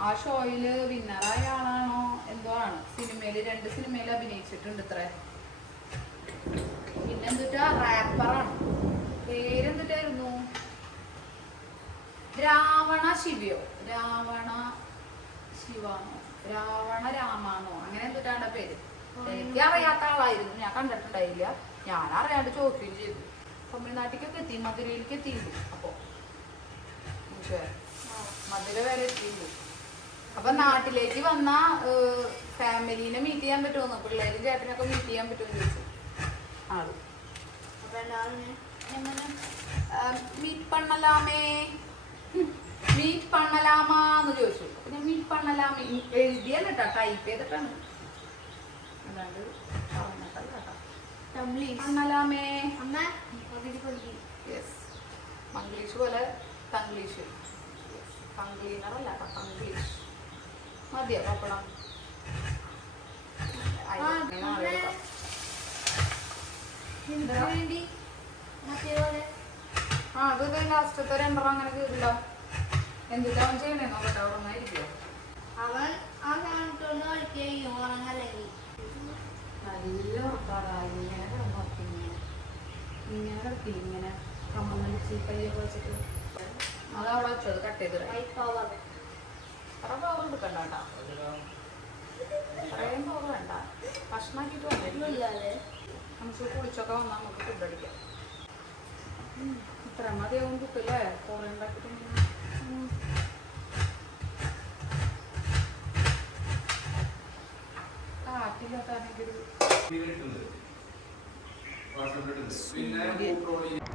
ആ ഷോയില് വിന്നറായ ആളാണോ എന്തോ ആണ്. സിനിമയില് 2 സിനിമയിൽ അഭിനയിച്ചിട്ടുണ്ട് ഇത്ര. പിന്നെന്തുട്ടാ റാപ്പറാണ്, പേരെന്തുട്ടായിരുന്നു, രാവണ ശിവയോ രാവണ ശിവാണോ രാവണ രാമാണോ അങ്ങനെ എന്തുട്ടാണ് പേര്. എനിക്ക് അറിയാത്ത ആളായിരുന്നു, ഞാൻ കണ്ടിട്ടുണ്ടായില്ല. ഞാൻ അറിയാണ്ട് ചോദിക്കുകയും ചെയ്തു. തമിഴ്നാട്ടിലേക്കൊക്കെ എത്തി, മധുരയിലേക്ക് എത്തിയില്ല. അപ്പൊ മധുര വരെ എത്തിയില്ല. അപ്പൊ നാട്ടിലേക്ക് വന്ന ഫാമിലീനെ മീറ്റ് ചെയ്യാൻ പറ്റുമെന്ന്, പിള്ളേരും ചേട്ടനൊക്കെ മീറ്റ് ചെയ്യാൻ പറ്റുമെന്ന് ചോദിച്ചു ആള്. മീറ്റ് പണ്ണലാമേ മീറ്റ് പണ്ണലാമാന്ന് ചോദിച്ചു. അപ്പൊ ഞാൻ മീറ്റ് പണ്ണലാമേ എഴുതിയാണ് കേട്ടോ, ടൈപ്പ് ചെയ്തിട്ടാണ്, അല്ലാണ്ട് പറഞ്ഞിട്ടല്ല കേട്ടോ. പണ്ണലാമേ യെസ്, മംഗ്ലീഷ് പോലെ തംഗ്ലീഷ്, തംഗ്ലീനറല്ല കേട്ടോ, തംഗ്ലീഷ് മതിയോ പപ്പടം. അത് ലാസ്റ്റത്തെ 2 അങ്ങനെ കീറില്ല. എന്തിട്ടാ അവൻ ചെയ്യണേ നോക്കട്ടെ, ഉറങ്ങായിരിക്കോ. നല്ല ഉറപ്പാടാ, ഇങ്ങനെ കിടന്നുറക്കി ഇങ്ങനെ കിടക്കില്ല, ഇങ്ങനെ കമ്മലിച്ച് കയ്യൊക്കെ വെച്ചിട്ട്. അതവിടെ വെച്ചത് കട്ട് ചെയ്ത് പവർ എടുക്കണ്ട കേട്ടോ, അത്രയും പവർ വേണ്ട. ഭക്ഷണമാക്കിയിട്ട് വന്നില്ലേ നമുക്ക് കുളിച്ചൊക്കെ വന്നാൽ നമുക്ക് ഫുഡ് അടിക്കാം. ഇത്ര മതിയാവും കിട്ടില്ലേ, കുറേ ഉണ്ടാക്കിയിട്ടുണ്ടെങ്കിൽ. കാറ്റില്ലാത്താണെങ്കിൽ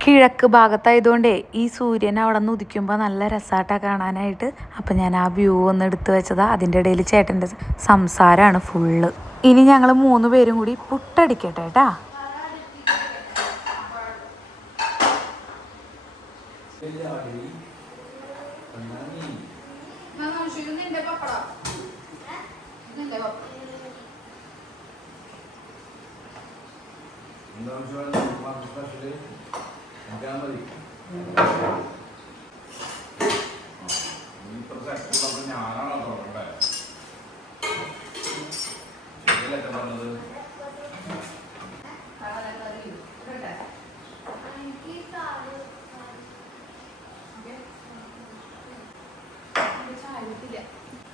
കിഴക്ക് ഭാഗത്തായതുകൊണ്ടേ ഈ സൂര്യൻ അവിടെ നിന്ന് ഉദിക്കുമ്പോൾ നല്ല രസമായിട്ടാണ് കാണാനായിട്ട്. അപ്പം ഞാൻ ആ വ്യൂ ഒന്ന് എടുത്ത് വെച്ചതാ. അതിൻ്റെ ഇടയിൽ ചേട്ടൻ്റെ സംസാരമാണ് ഫുള്ള്. ഇനി ഞങ്ങൾ 3 പേരും കൂടി പുട്ടടിക്കട്ടെ കേട്ടാ.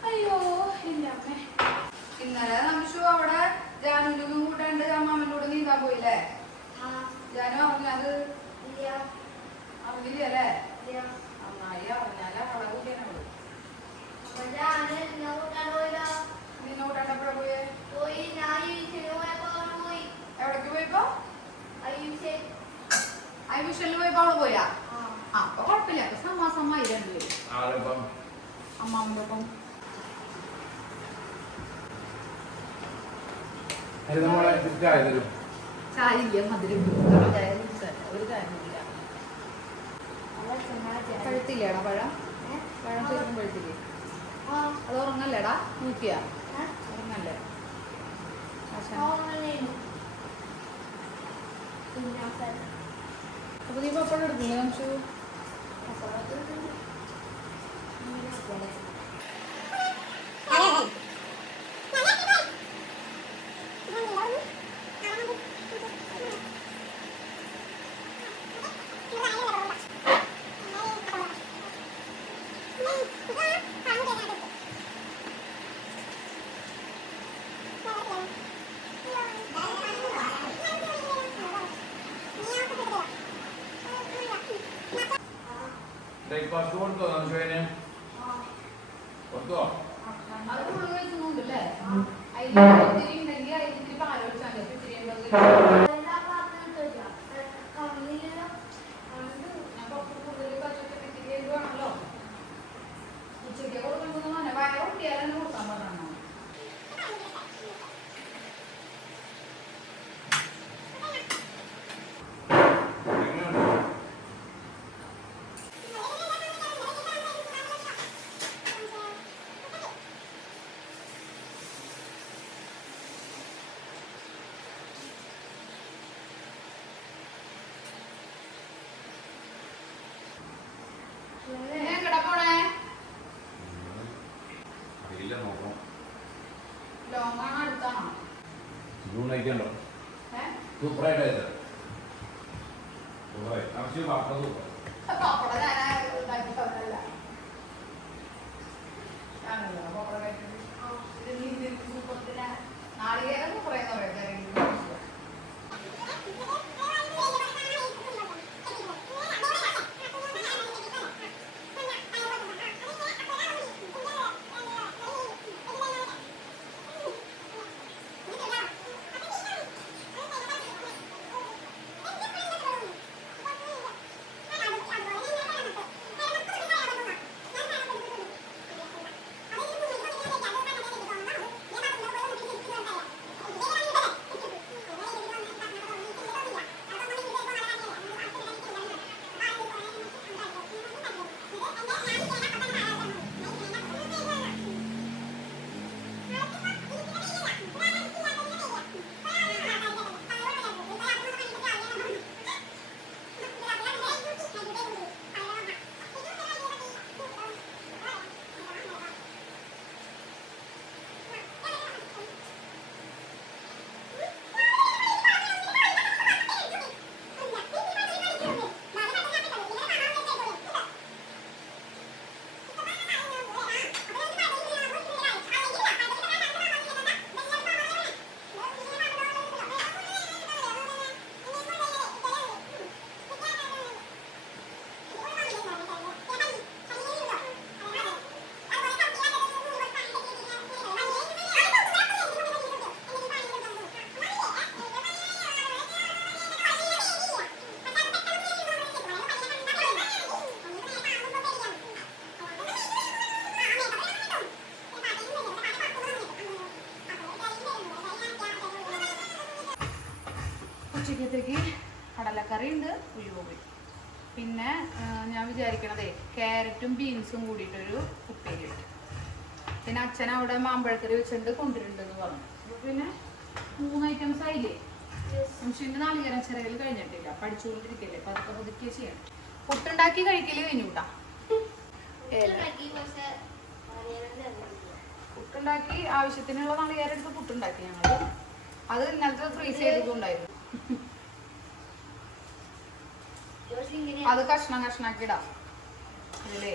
അയ്യോ എന്റെ അമ്മേ, ഇന്നലെ നമുക്ക് അവിടെ ജാനുവിന്റെ കൂട്ടാണ്ട് അമ്മാമ്മന്റെ കൂടെ നീന്താൻ പോയില്ലേ. ജാനു അറിഞ്ഞത് അറിഞ്ഞില്ലേ, നന്നായി അറിഞ്ഞാലേ അവളെ കൂട്ടിയാണ്. നിന്നെ കൂട്ടാണ്ടപ്പോഴാ പോയേ? എവിടേക്ക് പോയിപ്പോ? ഐവിഷനിൽ പോയപ്പോ അവള് പോയാ? അപ്പൊ കുഴപ്പമില്ല, സമാസമായി 2 പേരും അമ്മാമ്മന്റെ ഒപ്പം. ചായ ഇല്ല, മധുരം ഒരു കാര്യമില്ല. പഴുത്തില്ലേടാ പഴം? പഴം ശരിക്കും പഴുത്തില്ലേ? അത് ഉറങ്ങല്ലേടാ, നോക്കിയാ ഉറങ്ങല്ലേ? അപ്പൊ നീ പപ്പടം എടുക്കില്ലേ അംശു? ബ്രേക്ക്ഫാസ്റ്റ് കൊടുത്തോ നമുക്ക് കൊടുത്തോ അത് ഫുള്ള് കഴിക്കുന്നുണ്ടല്ലേ അതിൽ ഉണ്ടെങ്കിൽ അതിൽ പാലോടിച്ചാൽ ഇത്തിരി എല്ലാ പാത്രം ഇട്ടില്ല. കമ്മിയിലോ ഞാൻ കുറച്ച് കൂടുതൽ പച്ചക്കറി ഇത്തിരി വേണമല്ലോ ഉച്ചയ്ക്ക് കൊടുക്കുമ്പോൾ വയറ് കുട്ടിയാലും കൊടുക്കാൻ പറഞ്ഞോ എങ്ങടാ പോണേ അറിയില്ല നോക്കണം ലോങ്ങാണോ അടുത്താണോ ജൂൺ അയക്കണ്ടോ ഏഹ് സൂപ്പറായിട്ട് അയച്ചത് സൂപ്പറായി കുറച്ച് പാത്രം സൂപ്പർ പപ്പടം ഞാൻ ഉണ്ടാക്കി തന്നല്ല ആണല്ലോ പപ്പടം കഴിച്ചത് സൂപ്പറത്തില്ല നാളികേരം സൂപ്പറെന്ന് പറയാം ഉച്ചക്കത്തേക്ക് കടലക്കറി ഉണ്ട് ഉഴുവോടി പിന്നെ ഞാൻ വിചാരിക്കണതേ ക്യാരറ്റും ബീൻസും കൂടിയിട്ടൊരു ഉപ്പേരി ഉണ്ട് പിന്നെ അച്ഛൻ അവിടെ മാമ്പഴക്കറി വെച്ചിട്ട് കൊണ്ടുവരുന്നുണ്ടെന്ന് പറഞ്ഞു അപ്പോൾ പിന്നെ 3 ഐറ്റംസ് ആയില്ലേ മനുഷ്യൻ്റെ നാളികേരം ചിറകിൽ കഴിഞ്ഞിട്ടില്ല പഠിച്ചുകൊണ്ടിരിക്കല്ലേ പതുക്കെ പുതുക്കിയ ചെയ്യണം പുട്ടുണ്ടാക്കി കഴിക്കല് കഴിഞ്ഞുകൂട്ടാ പുട്ടുണ്ടാക്കി ആവശ്യത്തിനുള്ള നാളികേരം എടുത്ത് പുട്ടുണ്ടാക്കി ഞങ്ങള് അത് ഇന്നലത്തെ ഫ്രീസ് ചെയ്തിട്ടുണ്ടായിരുന്നു അത് കഷ്ണം കഷ്ണാക്കി ഇടാം ഇതിലേ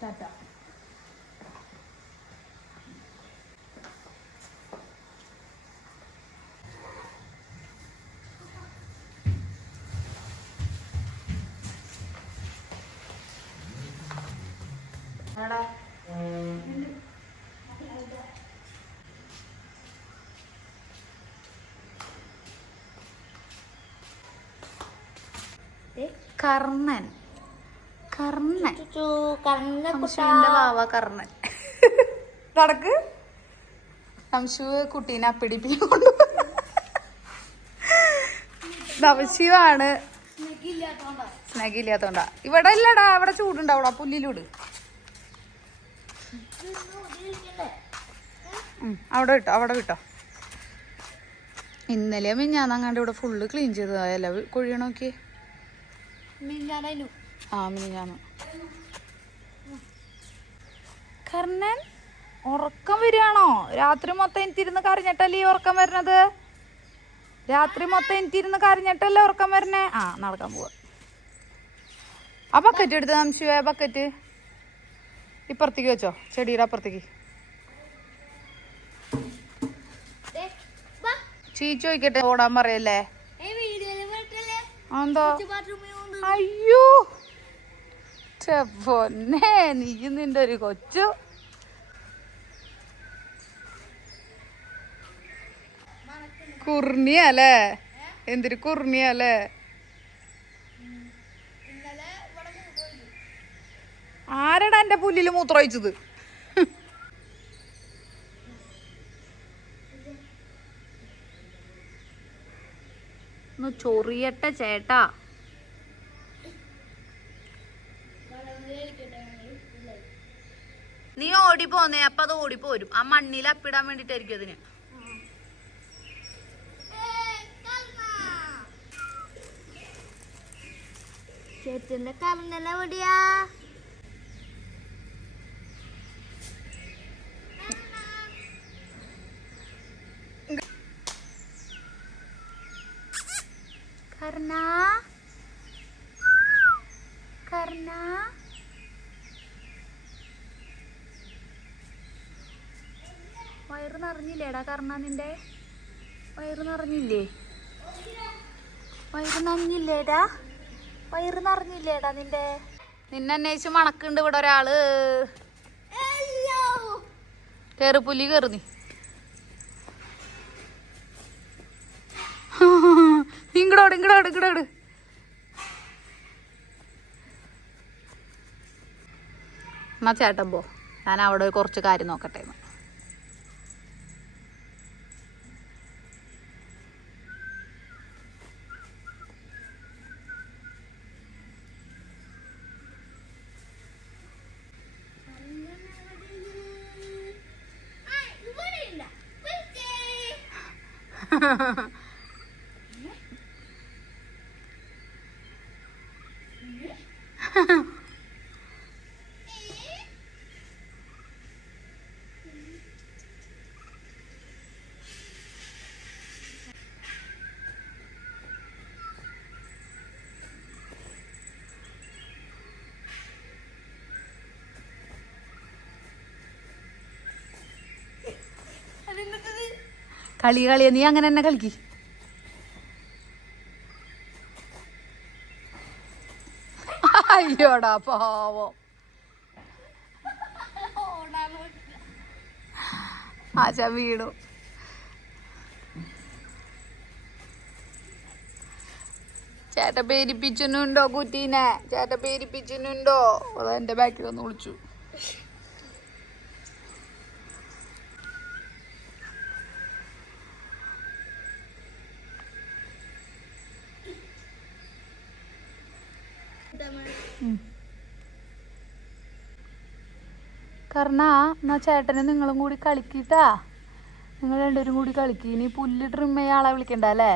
ടാറ്റ. എടാ കർണൻ കർണൻ സംശുവിന്റെ വാവ കർണൻ നടക്ക് സംശു കുട്ടീനെ അപ്പിടിപ്പിക്കൊണ്ട് നവശിവാണ് സ്നേഹില്ലാത്തോണ്ടാ ഇവിടെ ഇല്ലടാ അവിടെ ചൂടുണ്ടാവൂടാ പുല്ലിലൂട് അവിടെ വിട്ടോ അവിടെ വിട്ടോ ഇന്നലെ മിഞ്ഞാന്ന് അങ്ങാണ്ട് ഇവിടെ ഫുള്ള് ക്ലീൻ ചെയ്തതല്ല കൊഴിയ നോക്കി ആ മിഞ്ഞാന്ന് കർണൻ ഉറക്കം വരികയാണോ രാത്രി മൊത്തം എനിക്കിരുന്ന് കരഞ്ഞിട്ടല്ലേ ഈ ഉറക്കം വരണത് രാത്രി മൊത്തം എനിക്കിരുന്ന് കരഞ്ഞിട്ടല്ലേ ഉറക്കം വരണേ ആ നടക്കാൻ പോവാ ആ ബക്കറ്റ് എടുത്ത് സംശയ ബക്കറ്റ് ഇപ്പുറത്തേക്ക് വെച്ചോ ചെടിയുടെ അപ്പുറത്തേക്ക് ചീച്ചു ചോദിക്കട്ടെ ഓടാൻ പറയല്ലേ എന്തോ അയ്യോ പൊന്നെ നീ നിന്റെ ഒരു കൊച്ചു കുർണിയല്ലേ എന്തൊരു കുർണിയല്ലേ ആരടാ എന്റെ പുല്ലില് മൂത്രമൊഴിച്ചത് ഒന്ന് ചൊറിയട്ടെ ചേട്ടാ നീ ഓടിപ്പോന്നേ അപ്പൊ അത് ഓടിപ്പോരും ആ മണ്ണിൽ അപ്പിടാൻ വേണ്ടിട്ടായിരിക്കും അതിന് ചേട്ടന്റെ കർണൻ എവിടെയാ കർണ കർണ വയറ് നിറഞ്ഞില്ലേടാ കർണ നിന്റെ വയറ് നിറഞ്ഞില്ലേ വയറ് നനഞ്ഞില്ലേടാ വയറ് നിറഞ്ഞില്ലേടാ നിന്റെ നിന്നെ അന്വേഷിച്ച് മണക്കുണ്ട് ഇവിടെ ഒരാള് കേറ് പുലി കേറു നീ ഇങ്ങടോട് ഇങ്ങടോട് ഇങ്ങടോട് എന്നാ ചേട്ടൻ പോ ഞാൻ അവിടെ കുറച്ച് കാര്യം നോക്കട്ടെ കളിയ നീ അങ്ങനെ തന്നെ കളിക്ക് അയ്യോടാ പാവം ആശ വീണു ചേട്ട പേരിപ്പിച്ചുണ്ടോ കുട്ടീനെ ചേട്ട പേരിപ്പിച്ചുണ്ടോ അത് എന്റെ ബാക്കിൽ ഒന്ന് വിളിച്ചു കർണ എന്നാ ചേട്ടനെ നിങ്ങളും കൂടി കളിക്കിട്ടാ നിങ്ങൾ രണ്ടുപേരും കൂടി കളിക്ക് ഇനി പുല്ല് ട്രിം ചെയ്യാൻ ആളെ വിളിക്കണ്ട അല്ലേ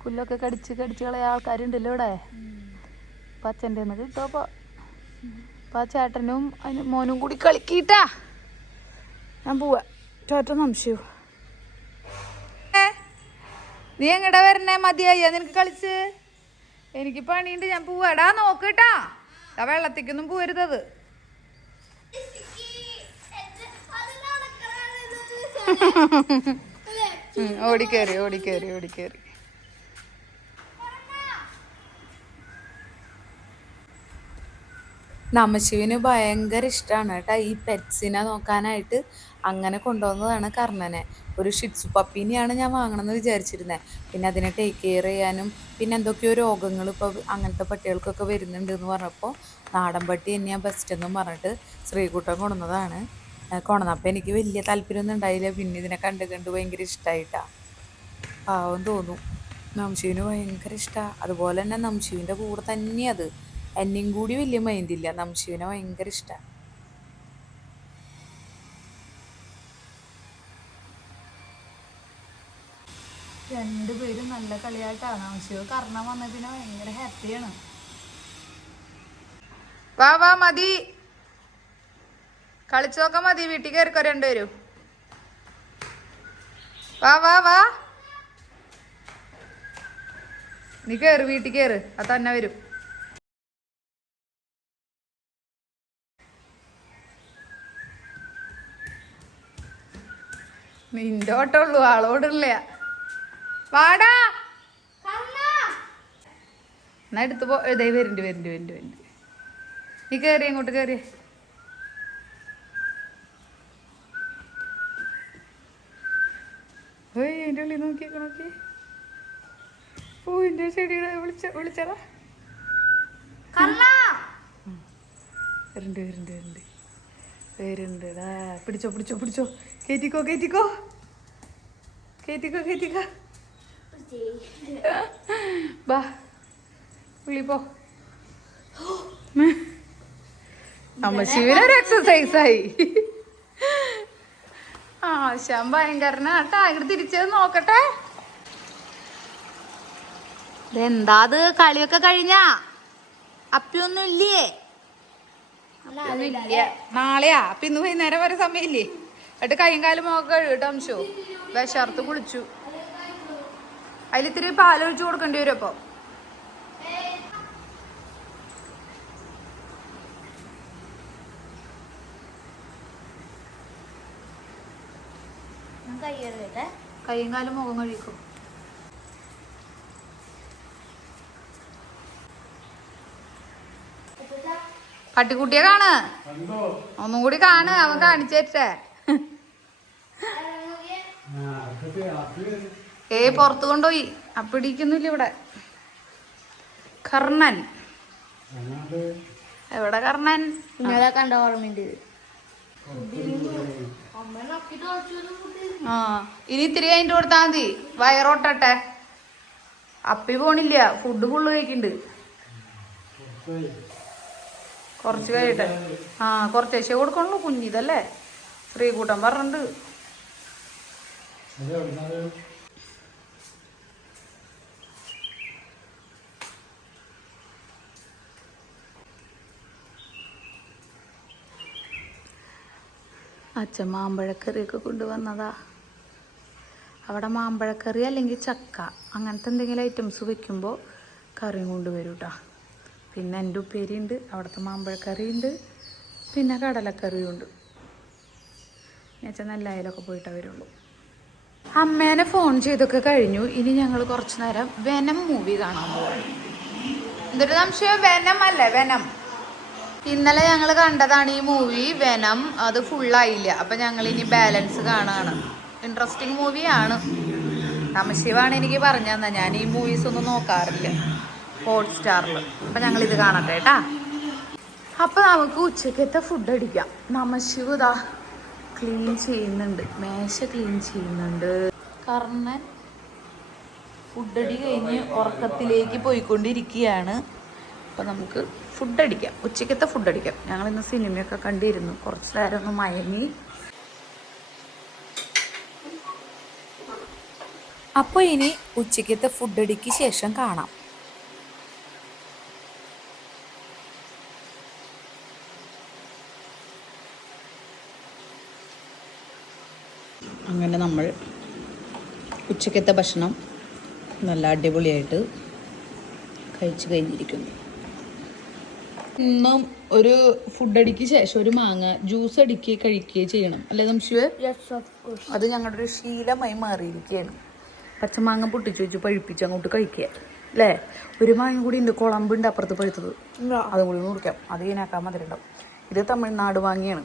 പുല്ലൊക്കെ കടിച്ച് കളയാൻ ആൾക്കാരുണ്ടല്ലോ ഇവിടെ അപ്പൊ അച്ഛൻ്റെ നിന്ന് കിട്ടോ അപ്പൊ ആ ചേട്ടനും അതിന് മോനും കൂടി കളിക്കിട്ടാ ഞാൻ പോവാ ചോറ്റ സംശയവും നീ എങ്ങടാ വരണേ മതിയായ നിനക്ക് കളിച്ച് എനിക്ക് പണിയുണ്ട് ഞാൻ പോവാടാ നോക്കട്ടാ ആ വെള്ളത്തേക്കൊന്നും പോരുതത് ഓടിക്കേറി നമശിവിന് ഭയങ്കര ഇഷ്ടമാണ് കേട്ടോ ഈ പെറ്റ്സിനെ നോക്കാനായിട്ട്. അങ്ങനെ കൊണ്ടുവന്നതാണ് കർണനെ. ഒരു ഷിറ്റ്സു പപ്പീനെയാണ് ഞാൻ വാങ്ങണമെന്ന് വിചാരിച്ചിരുന്നത്. പിന്നെ അതിനെ ടേക്ക് കെയർ ചെയ്യാനും പിന്നെ എന്തൊക്കെയോ രോഗങ്ങൾ ഇപ്പോൾ അങ്ങനത്തെ പട്ടികൾക്കൊക്കെ വരുന്നുണ്ട് എന്ന് പറഞ്ഞപ്പോൾ നാടൻ പട്ടി തന്നെയാണ് ബെസ്റ്റ് എന്നും പറഞ്ഞിട്ട് ശ്രീകുട്ടൻ കൊണ്ടുവന്നതാണ്. കൊണ്ടുവന്നപ്പോൾ എനിക്ക് വലിയ താല്പര്യമൊന്നും ഉണ്ടായില്ല. പിന്നെ ഇതിനെ കണ്ട് ഭയങ്കര ഇഷ്ടമായിട്ടാണ്. പാവം തോന്നും. നംശുവിന് ഭയങ്കര ഇഷ്ടമാണ്. അതുപോലെ തന്നെ നംശുവിൻ്റെ കൂടെ തന്നെയാണ് അത്. എന്നെയും കൂടി വലിയ മൈൻഡില്ല. നംശുവിനെ ഭയങ്കര ഇഷ്ടമാണ്. രണ്ടുപേരും നല്ല കളിയായിട്ടാണ്. നംശു കർണം വന്നതിന് ഭയങ്കര ഹാപ്പിയാണ്. വാ വാ മതി, കളിച്ചോക്കെ മതി, വീട്ടിൽ കയറിക്കോ രണ്ടുപേരും. വാ വാ വാ, നീ കയറ്, വീട്ടിൽ കയറ്, അത് തന്നെ വരും. നിന്റെ ഓട്ടമുള്ളൂ, ആളോടില്ല. വാടാ എന്നാ എടുത്ത് പോ. ഇതേ വരുന്നുണ്ട്. നീ കയറി, അങ്ങോട്ട് കയറി. അതിൻ്റെ ഉള്ളിൽ നോക്കി പൂവിൻ്റെ ചെടിയുടെ വിളിച്ചടാ. വരുന്നുണ്ടാ. പിടിച്ചോ. കേറ്റിക്കോ. ബാ ഉള്ളി പോ. നമശിവനൊരു എക്സസൈസായി. ആശാൻ ഭയങ്കരനാട്ടാ. ഇങ്ങോട്ട് തിരിച്ചത് നോക്കട്ടെ. ഇതെന്താ അത്, കളിയൊക്കെ കഴിഞ്ഞാ? അപ്പിയൊന്നും ഇല്ലേ? ഇല്ല, നാളെയാ. അപ്പൊ ഇന്ന് വൈകുന്നേരം വരെ സമയമില്ലേ? എന്നിട്ട് കൈയും കാലും മുഖം കഴുകിട്ട് അംശോ വിശർത്ത് കുളിച്ചു. അതിലിത്തിരി പാലൊഴിച്ചു കൊടുക്കേണ്ടി വരും. അപ്പൊ കൈയും കാലും മുഖം കഴിക്കും. പട്ടിക്കുട്ടിയെ കാണ്, ഒന്നും കൂടി കാണ്, അവൻ കാണിച്ചേ. പുറത്തു കൊണ്ടുപോയി. അപ്പിടിക്കുന്നില്ല ഇവിടെ. കർണൻ എവിടെ? കർണൻ ഇന്നലെ കണ്ട ഓർമ്മയുണ്ട്. ഇനി ഇത്തിരി കഴിഞ്ഞിട്ട് കൊടുത്താൽ മതി, വയറോട്ടട്ടെ. അപ്പി പോണില്ല, ഫുഡ് ഫുള്ള് കഴിക്കുന്നുണ്ട്. കുറച്ച് കഴിയട്ടെ. കുറച്ചേശേ കൊടുക്കണല്ലോ, കുഞ്ഞിതല്ലേ. ശ്രീകൂട്ടൻ പറഞ്ഞിട്ടുണ്ട്. അച്ഛൻ മാമ്പഴക്കറിയൊക്കെ കൊണ്ടുവന്നതാ. അവിടെ മാമ്പഴക്കറി അല്ലെങ്കിൽ ചക്ക അങ്ങനത്തെ എന്തെങ്കിലും ഐറ്റംസ് വെക്കുമ്പോൾ കറിയും കൊണ്ടുവരും കേട്ടോ. പിന്നെ എൻ്റെ ഉപ്പേരിയുണ്ട്, അവിടുത്തെ മാമ്പഴക്കറി ഉണ്ട്, പിന്നെ കടലക്കറിയും ഉണ്ട്. എന്നുവെച്ചാൽ നെല്ലായാലൊക്കെ പോയിട്ടേ വരുള്ളൂ. അമ്മേനെ ഫോൺ ചെയ്തൊക്കെ കഴിഞ്ഞു. ഇനി ഞങ്ങൾ കുറച്ച് നേരം വെനം മൂവി കാണാൻ പോവാണ്. എന്തൊരു സംശയം, വെനം അല്ലേ? വെനം. ഇന്നലെ ഞങ്ങൾ കണ്ടതാണ് ഈ മൂവി വെനം. അത് ഫുള്ളായില്ല. അപ്പം ഞങ്ങൾ ഇനി ബാലൻസ് കാണുകയാണ്. ഇൻട്രസ്റ്റിംഗ് മൂവിയാണ്. നമശിവാണ് എനിക്ക് പറഞ്ഞു തന്നെ. ഞാൻ ഈ മൂവീസ് ഒന്നും നോക്കാറില്ല ഹോട്ട്സ്റ്റാറിൽ. അപ്പം ഞങ്ങളിത് കാണട്ടെ കേട്ടാ. അപ്പം നമുക്ക് ഉച്ചക്കത്തെ ഫുഡ് അടിക്കാം. നമശിവ് ഇതാ ക്ലീൻ ചെയ്യുന്നുണ്ട്, മേശ ക്ലീൻ ചെയ്യുന്നുണ്ട്. കർണൻ ഫുഡടി കഴിഞ്ഞ് ഉറക്കത്തിലേക്ക് പോയിക്കൊണ്ടിരിക്കുകയാണ്. അപ്പം നമുക്ക് ഫുഡ് അടിക്കാം, ഉച്ചക്കത്തെ ഫുഡ് അടിക്കാം. ഞങ്ങളിന്ന് സിനിമയൊക്കെ കണ്ടിരുന്നു, കുറച്ച് നേരം ഒന്ന് മയങ്ങി. അപ്പോൾ ഇനി ഉച്ചക്കത്തെ ഫുഡ് അടിക്ക് ശേഷം കാണാം. അങ്ങനെ നമ്മൾ ഉച്ചക്കത്തെ ഭക്ഷണം നല്ല അടിപൊളിയായിട്ട് കഴിച്ചു കഴിഞ്ഞിരിക്കുന്നു. ഇന്നും ഒരു ഫുഡ് അടിക്ക് ശേഷം ഒരു മാങ്ങ ജ്യൂസ് അടിക്കുകയും കഴിക്കുകയും ചെയ്യണം അല്ലേ സംശുവേ? അത് ഞങ്ങളുടെ ഒരു ശീലമായി മാറിയിരിക്കുകയാണ്. പച്ചമാങ്ങ പൊട്ടിച്ചു വെച്ച് പഴുപ്പിച്ച് അങ്ങോട്ട് കഴിക്കുക. അല്ലേ? ഒരു മാങ്ങ കൂടി ഉണ്ട്, കുളമ്പുണ്ട് അപ്പുറത്ത് പഴുത്തത്, അതും കൂടി മുറിക്കാം. അത് ഇതിനാക്കാൻ മധുരണ്ടാവും. ഇത് തമിഴ്നാട് മാങ്ങയാണ്.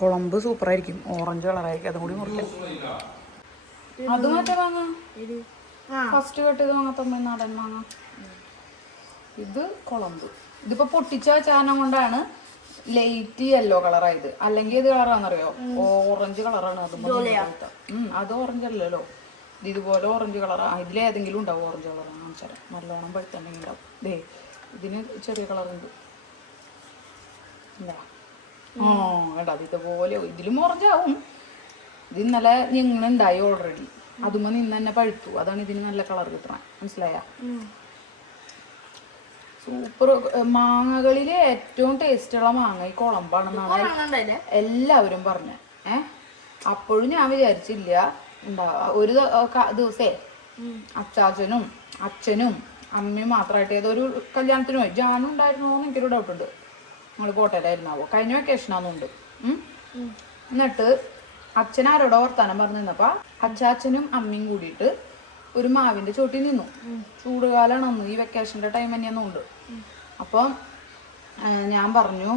കുളമ്പ് സൂപ്പറായിരിക്കും, ഓറഞ്ച് കളറായിരിക്കും. അതും കൂടി മുറിക്കാം. അത് മറ്റേ മാങ്ങ ഫസ്റ്റ് കെട്ടിയത് മാങ്ങ തമിഴ്നാടൻ മാങ്ങ. ഇത് കുളമ്പ്. ഇതിപ്പോ പൊട്ടിച്ച ചാനം കൊണ്ടാണ് ലൈറ്റ് യെല്ലോ കളറായത്. അല്ലെങ്കിൽ ഏത് കളറാണെന്നറിയോ? ഓറഞ്ച് കളറാണ്. അത് ഓറഞ്ച് അല്ലല്ലോ, ഇതുപോലെ ഓറഞ്ച് കളറാ. ഇതിലേതെങ്കിലും ഉണ്ടാവും ഓറഞ്ച് കളറാണ്. കാണിച്ചാൽ നല്ലോണം പഴുത്തുണ്ടെങ്കിൽ ഉണ്ടാവും. ദേ ഇതിന് ചെറിയ കളറുണ്ട്. എന്താ വേണ്ട, അത് ഇതുപോലെ ഇതിലും ഓറഞ്ച് ആവും. ഇത് ഇന്നലെ ഞങ്ങളുണ്ടായി ഓൾറെഡി, അതുമ്പോ നിന്ന് തന്നെ പഴുത്തു. അതാണ് ഇതിന് നല്ല കളർ കിട്ടണേ. മനസ്സിലായ? സൂപ്പർ. മാങ്ങകളില് ഏറ്റവും ടേസ്റ്റുള്ള മാങ്ങ ഈ കുളമ്പാണെന്നാണ് എല്ലാവരും പറഞ്ഞത്. അപ്പോഴും ഞാൻ വിചാരിച്ചില്ല ഒരു ദിവസേ അച്ചാച്ചനും അച്ഛനും അമ്മയും മാത്രമായിട്ട് ഏതൊരു കല്യാണത്തിന് പോയി. ജാനും ഉണ്ടായിരുന്നോ എന്ന് എനിക്കൊരു ഡൗട്ടുണ്ട്. നമ്മൾ കോട്ടയിലായിരുന്നാവോ? കഴിഞ്ഞ വെക്കേഷനാന്നുണ്ട്. എന്നിട്ട് അച്ഛനാരോടോ വർത്താനം പറഞ്ഞു നിന്നപ്പോ അച്ചാച്ചനും അമ്മയും കൂടിയിട്ട് ഒരു മാവിന്റെ ചോട്ടിൽ നിന്നു. ചൂടുകാലാണ് അന്ന്, ഈ വെക്കേഷന്റെ ടൈം തന്നെയൊന്നുണ്ട്. അപ്പം ഞാൻ പറഞ്ഞു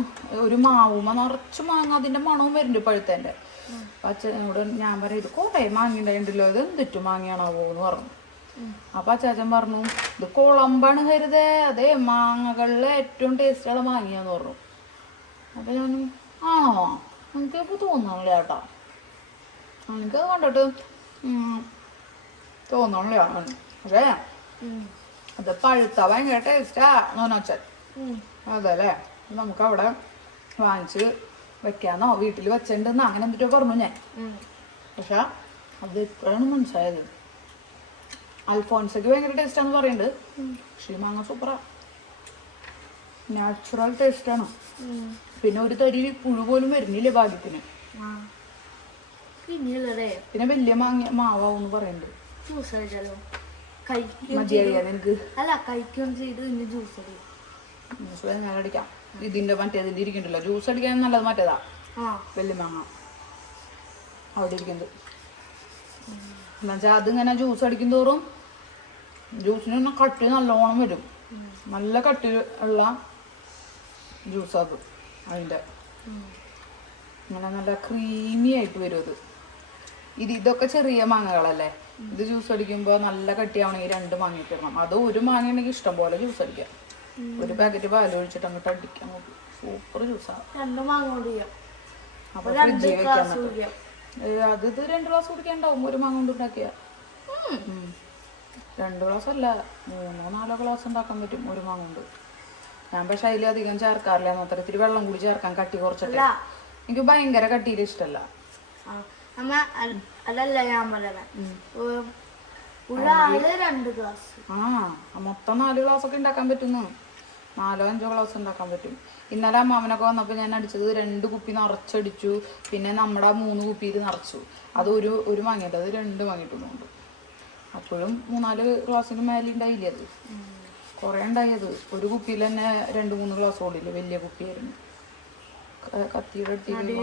ഒരു മാവുമ്മ നിറച്ച് മാങ്ങ, അതിന്റെ മണവും വരുന്നുണ്ട് പഴുത്തേന്റെ. അപ്പൊ അച്ഛനോട് ഞാൻ പറയും ഇത് കുറേ മാങ്ങിണ്ടായിണ്ടല്ലോ, ഇത് എന്തിട്ടു മാങ്ങിയാണാവോ എന്ന് പറഞ്ഞു. അപ്പൊ അച്ചാച്ചൻ പറഞ്ഞു ഇത് കുളമ്പാണ് കരുതേ, അതേ മാങ്ങകളിലെ ഏറ്റവും ടേസ്റ്റുള്ള മാങ്ങിയാന്ന് പറഞ്ഞു. അപ്പൊ ഞാൻ ആണോ, എനിക്കിപ്പോ തോന്നണില്ല ചേട്ടാ, എനിക്കത് കണ്ടിട്ട് തോന്നണില്ല. പക്ഷേ അത് പഴുത്ത ഭയങ്കര ടേസ്റ്റാ നോനോച്ചൻ. അതല്ലേ, നമുക്ക് അവിടെ വാങ്ങിച്ച് വെക്കാന്നോ വീട്ടിൽ വെച്ചിട്ടുണ്ടെന്ന് അങ്ങനെ എന്തിട്ടോ പറഞ്ഞു ഞാൻ. പക്ഷെ അത് ഇപ്പോഴാണ് മനസ്സിലായത്. അൽഫോൺസക്ക് ഭയങ്കര ടേസ്റ്റാന്ന് പറയുന്നുണ്ട്. പക്ഷേ മാങ്ങ സൂപ്പറാ, നാച്ചുറൽ ടേസ്റ്റാണ്. പിന്നെ ഒരു തരി പുഴു പോലും വരുന്നില്ലേ ഭാഗ്യത്തിന്. പിന്നെ വലിയ മാവാന്ന് പറയുന്നുണ്ട്. മതിയറിയാതെ ജ്യൂസ് ഞാൻ അടിക്കാം. ഇതിന്റെ മറ്റേതിന്റെ ഇരിക്കണ്ടല്ലോ, ജ്യൂസ് അടിക്കാൻ നല്ലത് മറ്റേതാ വലിയ മാങ്ങ അവിടെ ഇരിക്കുന്നത്. എന്നുവെച്ചാൽ അതിങ്ങനെ ജ്യൂസ് അടിക്കും തോറും ജ്യൂസിന് കട്ടി നല്ലോണം വരും. നല്ല കട്ടി ഉള്ള ജ്യൂസ് അത് അതിൻ്റെ ഇങ്ങനെ നല്ല ക്രീമി ആയിട്ട് വരും അത്. ഇതൊക്കെ ചെറിയ മാങ്ങകളല്ലേ. ഇത് ജ്യൂസ് അടിക്കുമ്പോൾ നല്ല കട്ടിയാവണമെങ്കിൽ 2 മാങ്ങ ഇട്ടിടണം. അത് ഒരു മാങ്ങ ഉണ്ടെങ്കിൽ ഇഷ്ടം പോലെ ജ്യൂസ് അടിക്കാം. ഒരു പാക്കറ്റ് പാൽ ഒഴിച്ചിട്ട് അങ്ങോട്ട് അടിക്കാൻ നോക്കും. സൂപ്പർ ജ്യൂസാണ്. 2 മാങ്ങ കുടിക്കാം. അപ്പൊ ഫ്രിഡ്ജിൽ വെക്കാൻ അത് 2 ഗ്ലാസ് കുടിക്കാണ്ടാവും ഒരു മാങ്ങ കൊണ്ട് ഉണ്ടാക്കിയ. 2 ഗ്ലാസ് അല്ല 3-4 ഗ്ലാസ് ഉണ്ടാക്കാൻ പറ്റും ഒരു മാങ്ങ കൊണ്ട്. ഞാൻ പക്ഷെ അതിലധികം ചേർക്കാറില്ല. മാത്രം ഇത്തിരി വെള്ളം കൂടി ചേർക്കാൻ, കട്ടി കുറച്ചിട്ട്. എനിക്ക് ഭയങ്കര കട്ടിയിൽ ഇഷ്ടമല്ല. അതല്ല ഞാൻ പറയണേ, മൊത്തം 4 ഗ്ലാസ് ഒക്കെ ഉണ്ടാക്കാൻ പറ്റുന്നു. 4-5 ഗ്ലാസ് ഉണ്ടാക്കാൻ പറ്റും. ഇന്നലെ അമ്മാവനൊക്കെ വന്നപ്പോൾ ഞാൻ അടിച്ചത് 2 കുപ്പി നിറച്ചടിച്ചു. പിന്നെ നമ്മുടെ 3 കുപ്പിയിൽ നിറച്ചു. അത് ഒരു വാങ്ങിയിട്ട് അത് 2 വാങ്ങിയിട്ടുണ്ട്. അപ്പോഴും 3-4 ഗ്ലാസ്സിന് മേലെ ഉണ്ടായില്ലേ. അത് കുറേ ഉണ്ടായത്. ഒരു കുപ്പിയിൽ തന്നെ 2-3 ഗ്ലാസ് ഓടില്ലേ, വലിയ കുപ്പിയായിരുന്നു. കത്തിയുടെ അടുത്തേക്ക്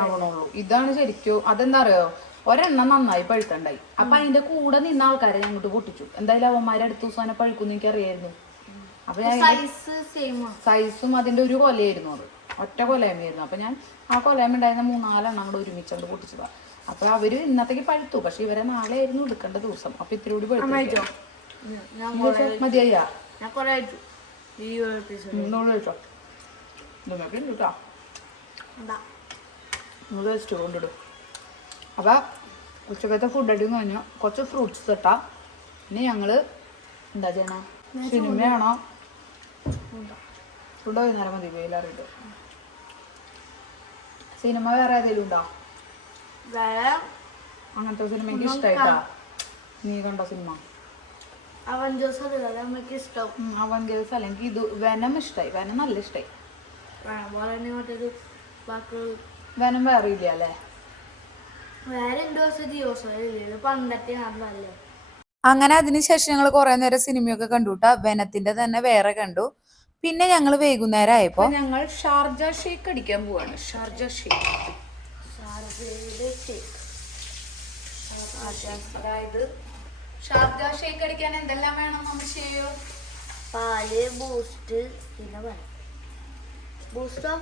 ആവണുള്ളൂ. ഇതാണ് ശരിക്കും. അതെന്താ അറിയോ, ഒരെണ്ണം നന്നായി പഴുത്തുണ്ടായി. അപ്പൊ അതിന്റെ കൂടെ നിന്ന ആൾക്കാരെ ഞങ്ങോട്ട് പൊട്ടിച്ചു. എന്തായാലും അവന്മാരെ അടുത്ത ദിവസം തന്നെ പഴുക്കും എനിക്ക് അറിയായിരുന്നു. അപ്പൊ ഞാൻ സൈസും അതിന്റെ ഒരു കൊലയായിരുന്നു, അത് ഒറ്റ കൊലയമായിരുന്നു. അപ്പൊ ഞാൻ ആ കൊലയമ്മ ഉണ്ടായിരുന്ന 3-4 എണ്ണം കൂടെ ഒരുമിച്ചോണ്ട് പൊട്ടിച്ചതാ. അപ്പൊ അവര് ഇന്നത്തേക്ക് പഴുത്തു. പക്ഷെ ഇവരെ നാളെ ആയിരുന്നു എടുക്കേണ്ട ദിവസം. അപ്പൊ ഇത്തിരി കൂടി പഴുത്തു. മതിയാ കഴിച്ചോ കേട്ടോ, ടേസ്റ്റ് കൊണ്ടിടും. അപ്പൊ ഉച്ചക്കത്തെ ഫുഡ് അടി കഴിഞ്ഞു. കുറച്ച് ഫ്രൂട്ട്സ് തട്ടാ. ഇനി ഞങ്ങള് എന്താ ചെയ്യണ, സിനിമയാണോ ഫുഡ് വൈകുന്നേരം മതി വെയിലറിയിട്ട്. സിനിമ വേറെ ഏതെങ്കിലും ഉണ്ടോ? അങ്ങനത്തെ സിനിമ എനിക്ക് ഇഷ്ടായിട്ടാ. നീ കണ്ടോ സിനിമ? അവഞ്ചേഴ്സ് അല്ലെങ്കിൽ ഇത് വെനം ഇഷ്ടായി. വെനം നല്ല ഇഷ്ടായി. വെനം വേറെ ഇല്ല അല്ലേ? അങ്ങനെ അതിനുശേഷം ഞങ്ങൾ കുറെ നേരം സിനിമയൊക്കെ കണ്ടുട്ടാ. വെനത്തിന്റെ തന്നെ വേറെ കണ്ടു. പിന്നെ ഞങ്ങൾ വൈകുന്നേരം ആയപ്പോ ഞങ്ങൾ ഷാർജ ഷേക്ക് അടിക്കാൻ പോവാണ്. ഷാർജ ഷേക്ക് അതായത് ഷാർജ ഷേക്ക് അടിക്കാൻ എന്തെല്ലാം വേണം നമ്മൾ ചെയ്യൂ? പാല്, ബൂസ്റ്റ്, പിന്നെ വെള്ളം. ബൂസ്റ്റോ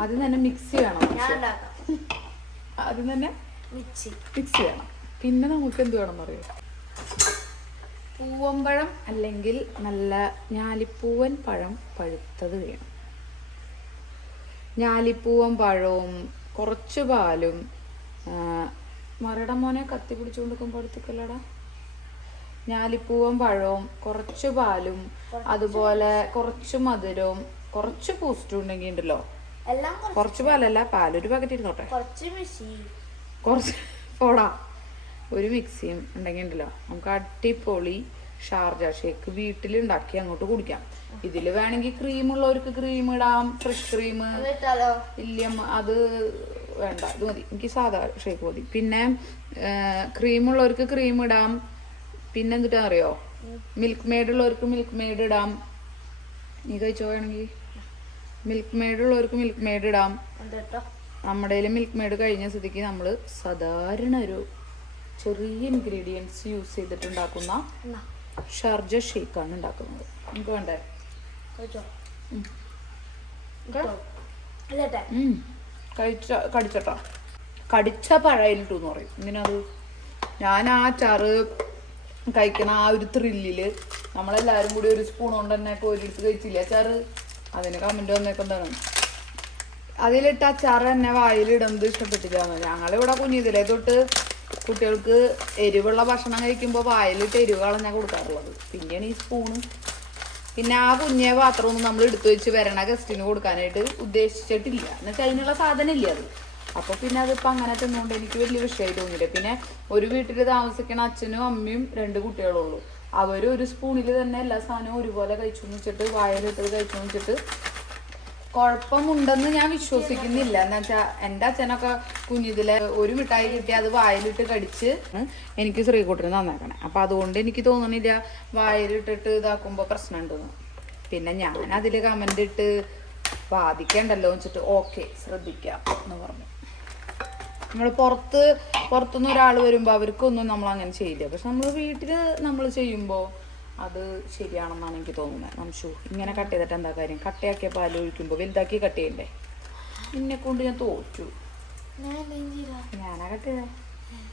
ആദ്യം തന്നെ മിക്സ് ചെയ്യണം. ഞാൻ ഉണ്ടാക്കാം. ആദ്യം തന്നെ മിക്സി മിക്സ് ചെയ്യണം. പിന്നെ നമുക്ക് എന്ത് വേണം അറിയാം? പൂവമ്പഴം അല്ലെങ്കിൽ നല്ല ഞാലിപ്പൂവൻ പഴം പഴുത്തത് വേണം. ഞാലിപ്പൂവൻ പഴവും കുറച്ച് പാലും. മരട മോനെ കത്തി പിടിച്ചുകൊണ്ടിരിക്കുമ്പോൾ അടുത്തേക്കല്ലടാ. ഞാലിപ്പൂവൻ പഴവും കുറച്ച് പാലും അതുപോലെ കുറച്ച് മധുരവും കുറച്ച് ബൂസ്റ്റും ഉണ്ടെങ്കിൽ ഉണ്ടല്ലോ. എല്ലാം കുറച്ച് പാലല്ല, പാലൊരു പാക്കറ്റ് ഇരുന്നോട്ടെ. കുറച്ച് മിക്സി, കുറച്ച് പോടാ, ഒരു മിക്സിയും ഉണ്ടെങ്കിൽ ഉണ്ടല്ലോ നമുക്ക് അടിപൊളി ഷാർജ ഷേക്ക് വീട്ടിലുണ്ടാക്കി അങ്ങോട്ട് കുടിക്കാം. ഇതിൽ വേണമെങ്കിൽ ക്രീം ഉള്ളവർക്ക് ക്രീം ഇടാം, ഫ്രഷ് ക്രീം. ഇല്ല അത് വേണ്ട, ഇത് മതി, എനിക്ക് സാധാ ഷേക്ക് മതി. പിന്നെ ക്രീം ഉള്ളവർക്ക് ക്രീം ഇടാം. പിന്നെ എന്തിട്ടാ അറിയോ, മിൽക്ക് മെയ്ഡ് ഉള്ളവർക്ക് മിൽക്ക് മെയ്ഡ് ഇടാം. നീ കഴിച്ചോ വേണമെങ്കിൽ. മിൽക്ക് മെയ്ഡ് ഉള്ളവർക്ക് മിൽക്ക് മെയ്ഡ് ഇടാം. നമ്മുടെ മിൽക്ക് മെയ്ഡ് കഴിഞ്ഞ സ്ഥിതിക്ക് നമ്മൾ സാധാരണ ഒരു ചെറിയ ഇൻഗ്രീഡിയൻസ് യൂസ് ചെയ്തിട്ടുണ്ടാക്കുന്ന ഷാർജ ഷേക്കാണ് ഉണ്ടാക്കുന്നത്. നമുക്ക് വേണ്ടേ? കടിച്ചട്ടോ, കടിച്ച പഴയിലിട്ടു എന്ന് പറയും. ഇങ്ങനത് ഞാൻ ആ ചാറ് കഴിക്കണ ആ ഒരു ത്രില്ലില് നമ്മളെല്ലാരും കൂടി ഒരു സ്പൂൺ കൊണ്ട് തന്നെ കോരിയെടുത്ത് കഴിച്ചില്ല അച്ചാറ്. അതിന് കമന്റ് വന്നേക്കെന്താണ്, അതിലിട്ട് അച്ചാറ് തന്നെ വായിലിടുന്നത് ഇഷ്ടപ്പെട്ടില്ലാന്ന്. ഞങ്ങളിവിടെ കുഞ്ഞിതിലെ തൊട്ട് കുട്ടികൾക്ക് എരിവുള്ള ഭക്ഷണം കഴിക്കുമ്പോൾ വായിലിട്ട് എരിവ് കളഞ്ഞാൽ കൊടുക്കാറുള്ളത്. പിന്നെയാണ് ഈ സ്പൂണ്. പിന്നെ ആ കുഞ്ഞെ പാത്രമൊന്നും നമ്മൾ എടുത്തു വെച്ച് വരണ ഗസ്റ്റിന് കൊടുക്കാനായിട്ട് ഉദ്ദേശിച്ചിട്ടില്ല. എന്നുവെച്ചാൽ അതിനുള്ള സാധനം ഇല്ല അത്. അപ്പോൾ പിന്നെ അതിപ്പോൾ അങ്ങനെ തിന്നുകൊണ്ട് എനിക്ക് വലിയ വിഷയമായി തോന്നിയില്ല. പിന്നെ ഒരു വീട്ടിൽ താമസിക്കണ അച്ഛനും അമ്മയും 2 കുട്ടികളുള്ളൂ. അവർ ഒരു സ്പൂണിൽ തന്നെ എല്ലാ സാധനവും ഒരുപോലെ കഴിച്ചു വെച്ചിട്ട് വായിലിട്ടത് കഴിച്ചു വെച്ചിട്ട് കുഴപ്പമുണ്ടെന്ന് ഞാൻ വിശ്വസിക്കുന്നില്ല. എന്ന് വെച്ചാൽ എൻ്റെ അച്ഛനൊക്കെ കുഞ്ഞിതിലെ ഒരു മിഠായി കിട്ടി അത് വായിലിട്ട് കടിച്ച് എനിക്ക് ശ്രീകുട്ടന് നന്നാക്കണേ. അപ്പം അതുകൊണ്ട് എനിക്ക് തോന്നണില്ല വായിലിട്ടിട്ട് ഇതാക്കുമ്പോൾ പ്രശ്നം ഉണ്ടെന്ന്. പിന്നെ ഞാൻ അതിൽ കമൻ്റ് ഇട്ട് ബാധിക്കണ്ടല്ലോ വെച്ചിട്ട് ഓക്കെ ശ്രദ്ധിക്കാം എന്ന് പറഞ്ഞു. നമ്മൾ പുറത്തുനിന്ന് ഒരാൾ വരുമ്പോൾ അവർക്കൊന്നും നമ്മൾ അങ്ങനെ ചെയ്യില്ല. പക്ഷെ നമ്മൾ വീട്ടിൽ നമ്മൾ ചെയ്യുമ്പോൾ അത് ശരിയാണെന്നാണ് എനിക്ക് തോന്നുന്നത്. നംശു ഇങ്ങനെ കട്ട് ചെയ്തിട്ട് എന്താ കാര്യം? കട്ടയാക്കിയ പാൽ ഒഴിക്കുമ്പോൾ വലുതാക്കി കട്ട് ചെയ്യണ്ടേ? എന്നെ കൊണ്ട് ഞാൻ തോറ്റു. ഞാനാ കട്ട് ചെയ്തേ,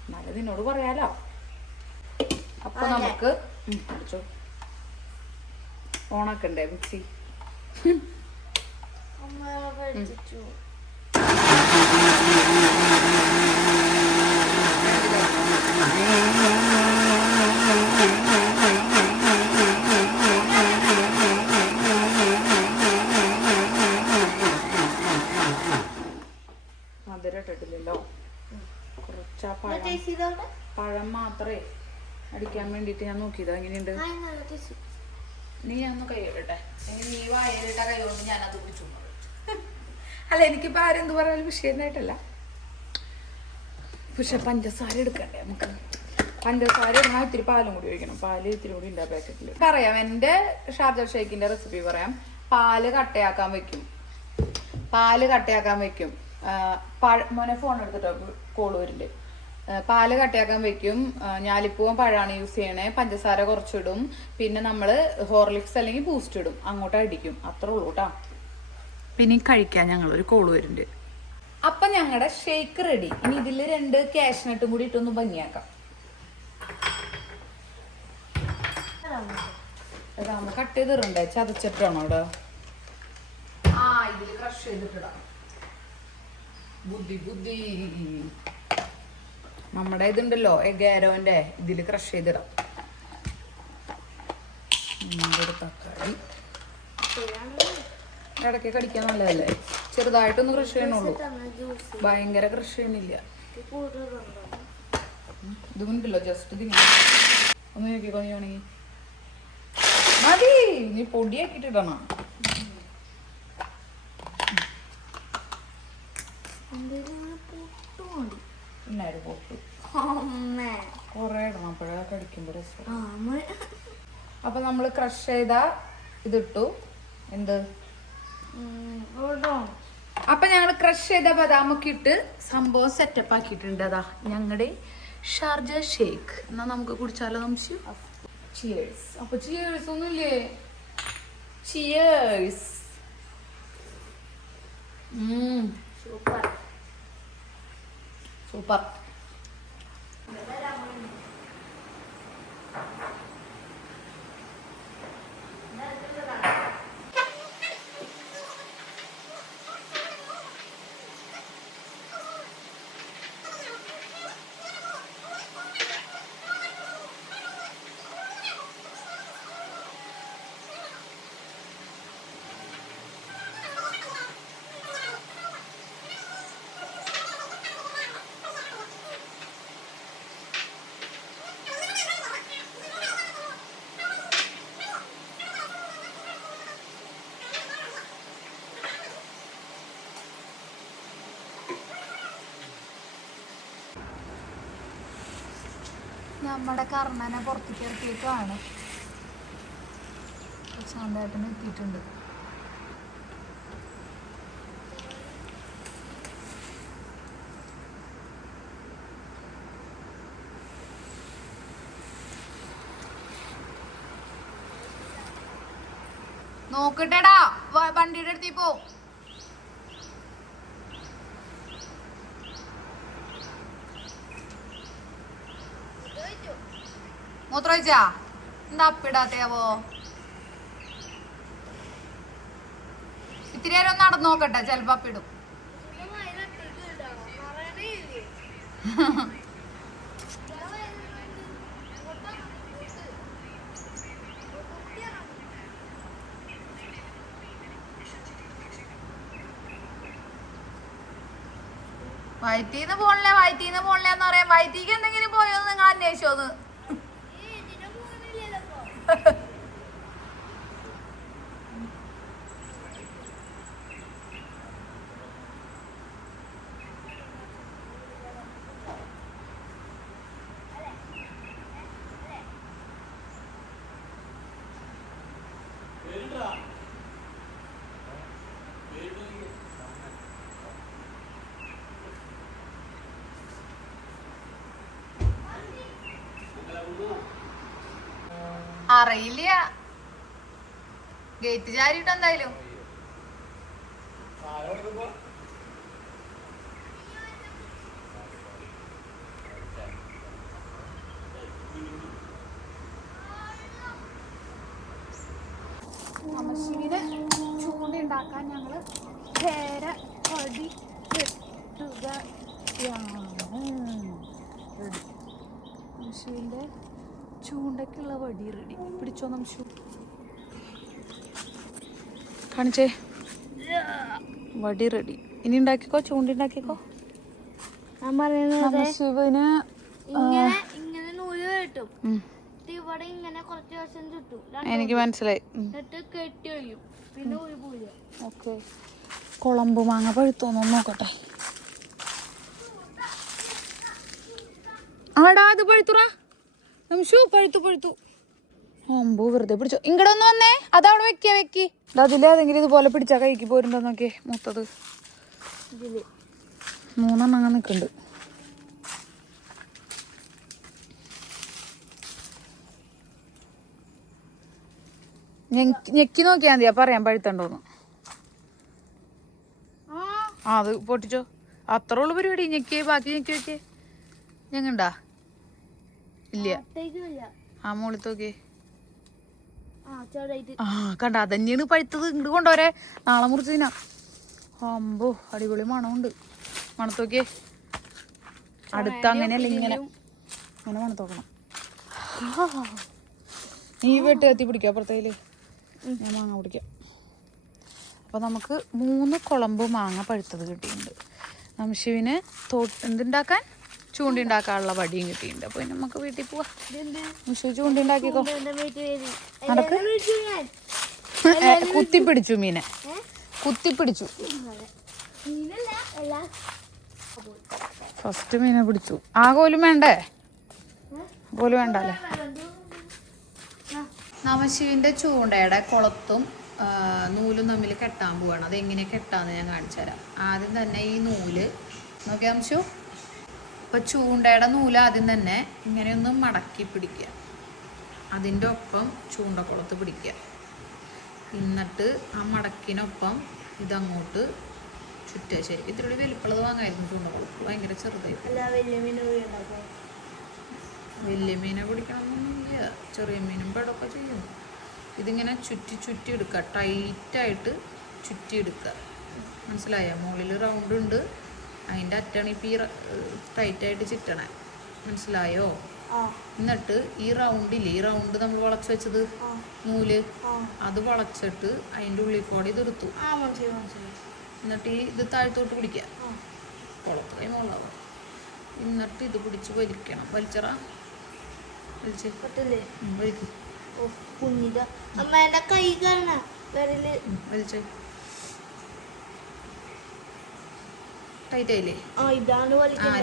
എന്നാലും നിന്നോട് പറയാലോ. അപ്പൊ നമുക്ക് ഓണാക്കണ്ടേ മിക്സി? മധുരം ഇട്ടിട്ടില്ലല്ലോ. കുറച്ചാ പഴം മാത്രമേ അടിക്കാൻ വേണ്ടിട്ട് ഞാൻ നോക്കിയതാ. എങ്ങനെയുണ്ട്? നീ ഒന്ന് കൈ ഇടട്ടെ. നീ വായലിട്ട കൈ കൊണ്ട് ഞാനത് കുടിച്ചു. അല്ല എനിക്കിപ്പോൾ ആരെന്ത് പറയാനും വിഷയമായിട്ടല്ല. പക്ഷെ പഞ്ചസാര എടുക്കണ്ടേ നമുക്ക്? പഞ്ചസാര ഇടണം, ഇത്തിരി പാലും കൂടി ഒഴിക്കണം. പാല് ഇത്തിരി കൂടി ഉണ്ട് ആ പാക്കറ്റിൽ. പറയാം, എൻ്റെ ഷാർജ ഷേക്കിൻ്റെ റെസിപ്പി പറയാം. പാല് കട്ടയാക്കാൻ വെക്കും. മോനെ ഫോൺ എടുത്തിട്ടോ കോളൂരിൽ. പാല് കട്ടയാക്കാൻ വെക്കും. ഞാലിപ്പൂവൻ പഴമാണ് യൂസ് ചെയ്യണേ. പഞ്ചസാര കുറച്ചിടും. പിന്നെ നമ്മൾ ഹോർലിക്സ് അല്ലെങ്കിൽ ബൂസ്റ്റ് ഇടും. അങ്ങോട്ട് അടിക്കും. അത്രേ ഉള്ളൂ കേട്ടോ. പിന്നെ കഴിക്കാൻ ഞങ്ങളൊരു കോള് വരുന്നുണ്ട്. അപ്പം ഞങ്ങളുടെ ഷേക്ക് റെഡി. ഇനി ഇതിൽ 2 കാഷ്നട്ടും കൂടി ഇട്ടൊന്ന് ഭംഗിയാക്കാം. നമ്മൾ കട്ട് ചെയ്തിടണ്ടേ? ചതച്ചിട്ടാണോ ഇവിടെ? ആ ഇതിൽ ക്രഷ് ചെയ്തിട്ടിടാം. ബുദ്ധി നമ്മുടെ ഇതുണ്ടല്ലോ എഗാരോന്റെ, ഇതിൽ ക്രഷ് ചെയ്തിടാം. തക്കാളി ഇടയ്ക്ക് കടിക്കാൻ നല്ലതല്ലേ? ചെറുതായിട്ടൊന്ന് ക്രഷ് ചെയ്യണുള്ളൂ, ഭയങ്കര ക്രഷ് ചെയ്യണില്ല. ഇതുണ്ടല്ലോ ജസ്റ്റ് ഇതിങ്ങനെ ഒന്ന് നോക്കിക്കോ. നീ വേണമെങ്കിൽ മതി, നീ പൊടിയാക്കിട്ടിടണം. കൊറേ ഇടണം, അപ്പോഴേ കടിക്കുമ്പോ രസം. അപ്പൊ നമ്മള് ക്രഷ് ചെയ്ത ഇതിട്ടു. എന്ത് അപ്പൊ ഞങ്ങൾ ക്രഷ് ചെയ്ത ബദാമൊക്കെ ഇട്ട് സംഭവം സെറ്റപ്പ് ആക്കിയിട്ടുണ്ട്. അതാ ഞങ്ങളുടെ ഷാർജ ഷേക്ക്. എന്നാ നമുക്ക് കുടിച്ചാലോ നമുക്ക്? ചിയേഴ്സ്. അപ്പൊ ചിയേഴ്സ് ഒന്നുമില്ലേ? ചിയേഴ്സ്. സൂപ്പർ. സൂപ്പർ. നമ്മുടെ കർണനെ പുറത്തേക്ക് ഇറക്കിയേക്കാണ്. ശാന്തേട്ടന് എത്തിയിട്ടുണ്ട്. നോക്കട്ടെടാ, വണ്ടിയുടെ അടുത്തേക്ക് പോ. മൂത്രമൊഴിച്ചാ? എന്താ അപ്പിടാത്തയാവോ? ഇത്തിരി നേരം ഒന്ന് നടന്നു നോക്കട്ടെ, ചെലപ്പോ അപ്പിടും. വയറ്റീന്ന് പോണില്ലെന്ന് പറയാം. വയറ്റീക്ക് എന്തെങ്കിലും പോയോന്ന് നിങ്ങൾ അന്വേഷിച്ചോന്ന്? അറിയില്ല, ഗേറ്റ് ചാരിട്ടോ എന്തായാലും. നമശിവിന് ചൂണ്ടുണ്ടാക്കാൻ ഞങ്ങള് ചേര പടി കെട്ടുകയാണ്. നമശിവിന്റെ ചൂണ്ടക്കുള്ള വടി റെഡി. പിടിച്ചോ നംശു, കാണിച്ചേ. വടി റെഡി. ഇനി ഉണ്ടാക്കിക്കോ, ചൂണ്ടുണ്ടാക്കിക്കോ. ശിവന് ഇങ്ങനെ നൂല് കിട്ടും. ഇവിടെ ഇങ്ങനെ കുറച്ച് ദിവസം ചുറ്റും. എനിക്ക് മനസ്സിലായി. കെട്ടി ഒഴിയും, പിന്നെ ഒരു പൂജ. ഓക്കെ. കുളമ്പ് മാങ്ങ പഴുത്തോന്നു നോക്കട്ടെ. ആടാ അത് പഴുത്തുറാ നംശു, പഴുത്തു. അമ്പോ വെറുതെ പിടിച്ചോ. ഇങ്ങടെ ഒന്ന് വന്നേ, അതവിടെ വെക്കി. അതിലേതെങ്കിലും ഇതുപോലെ പിടിച്ചാ കൈക്ക് പോരുണ്ടോ നോക്കിയേ. മൂത്തത് 3 അങ്ങ് നിൽക്കുന്നുണ്ട്. ഞെക്കി നോക്കിയാ മതിയാ പറയാൻ പഴുത്തണ്ടോന്ന്. അത് പൊട്ടിച്ചോ. അത്ര ഉള്ളു പരിപാടി. ഞെക്കിയേ, ബാക്കി ഞെക്കി വെക്കേ. ഞങ്ങണ്ടാ ഇല്ല. ആ മോളിൽ നോക്കിയേ. ആ കണ്ട, അതന്നെയാണ് പഴുത്തത്. ഇങ്ങോട്ട് കൊണ്ടുവരെ, നാളെ മുറിച്ച് തിന്നാം. അമ്പോ അടിപൊളി മണമുണ്ട്. മണത്തോക്കിയേ. അടുത്ത് അങ്ങനെയല്ല, ഇങ്ങനെ മണത്തോക്കണം. നീ വെട്ട് കത്തി പിടിക്കാം അപ്പുറത്തേല്, ഞാൻ മാങ്ങ പിടിക്കാം. അപ്പൊ നമുക്ക് 3 കുളമ്പ് മാങ്ങ പഴുത്തത് കിട്ടിയിട്ടുണ്ട്. നംശുവിന് എന്തുണ്ടാക്കാൻ, ചൂണ്ടി ഉണ്ടാക്കാനുള്ള വടിയും കിട്ടിയിട്ടുണ്ട്. അപ്പൊ നമുക്ക് വീട്ടിൽ പോവാ. ചൂണ്ടി ഉണ്ടാക്കിക്കോ. കുത്തിപ്പിടിച്ചു മീനെ, കുത്തിപ്പിടിച്ചു. ഫസ്റ്റ് മീനെ പിടിച്ചു. ആ കോലും വേണ്ടേ? കോല് വേണ്ടല്ലേ. നമശിവിന്റെ ചൂണ്ടയുടെ കുളത്തും നൂലും തമ്മിൽ കെട്ടാൻ പോവാണ്. അതെങ്ങനെ കെട്ടാന്ന് ഞാൻ കാണിച്ചു തരാം. ആദ്യം തന്നെ ഈ നൂല് നോക്കിയാൽ അംശു, ഇപ്പോൾ ചൂണ്ടയുടെ നൂല് ആദ്യം തന്നെ ഇങ്ങനെയൊന്ന് മടക്കി പിടിക്കുക. അതിൻ്റെ ഒപ്പം ചൂണ്ടക്കുളത്ത് പിടിക്കുക. എന്നിട്ട് ആ മടക്കിനൊപ്പം ഇതങ്ങോട്ട് ചുറ്റുക. ശരിക്കും ഇത്തിരി വലിപ്പുള്ളത് വാങ്ങായിരുന്നു ചൂണ്ടക്കുളത്ത്, ഭയങ്കര ചെറുതായിട്ട്. വലിയ മീനെ പിടിക്കണമെന്നൊന്നുമില്ല, ചെറിയ മീനും പെടൊക്കെ ചെയ്യും. ഇതിങ്ങനെ ചുറ്റി ചുറ്റി എടുക്കുക, ടൈറ്റായിട്ട് ചുറ്റി എടുക്കുക. മനസ്സിലായോ? മുകളിൽ റൗണ്ട് ഉണ്ട്, അതിൻ്റെ അറ്റാണ് ഇപ്പം ഈ ടൈറ്റായിട്ട് ചുറ്റണേ. മനസ്സിലായോ? എന്നിട്ട് ഈ റൗണ്ടില്ലേ, ഈ റൗണ്ട് നമ്മൾ വളച്ച് വെച്ചത് നൂല്, അത് വളച്ചിട്ട് അതിൻ്റെ ഉള്ളിൽ കൂടെ ഇത് എടുത്തു. എന്നിട്ട് ഇത് താഴ്ത്തോട്ട് പിടിക്കുക, കുളത്ത് കൈ മുകളാവും. എന്നിട്ട് ഇത് പിടിച്ച് വലിക്കണം. വലിച്ചറ വലിച്ച് വലിക്കും. വലിച്ചേ ടൈറ്റ് ആയില്ലേ?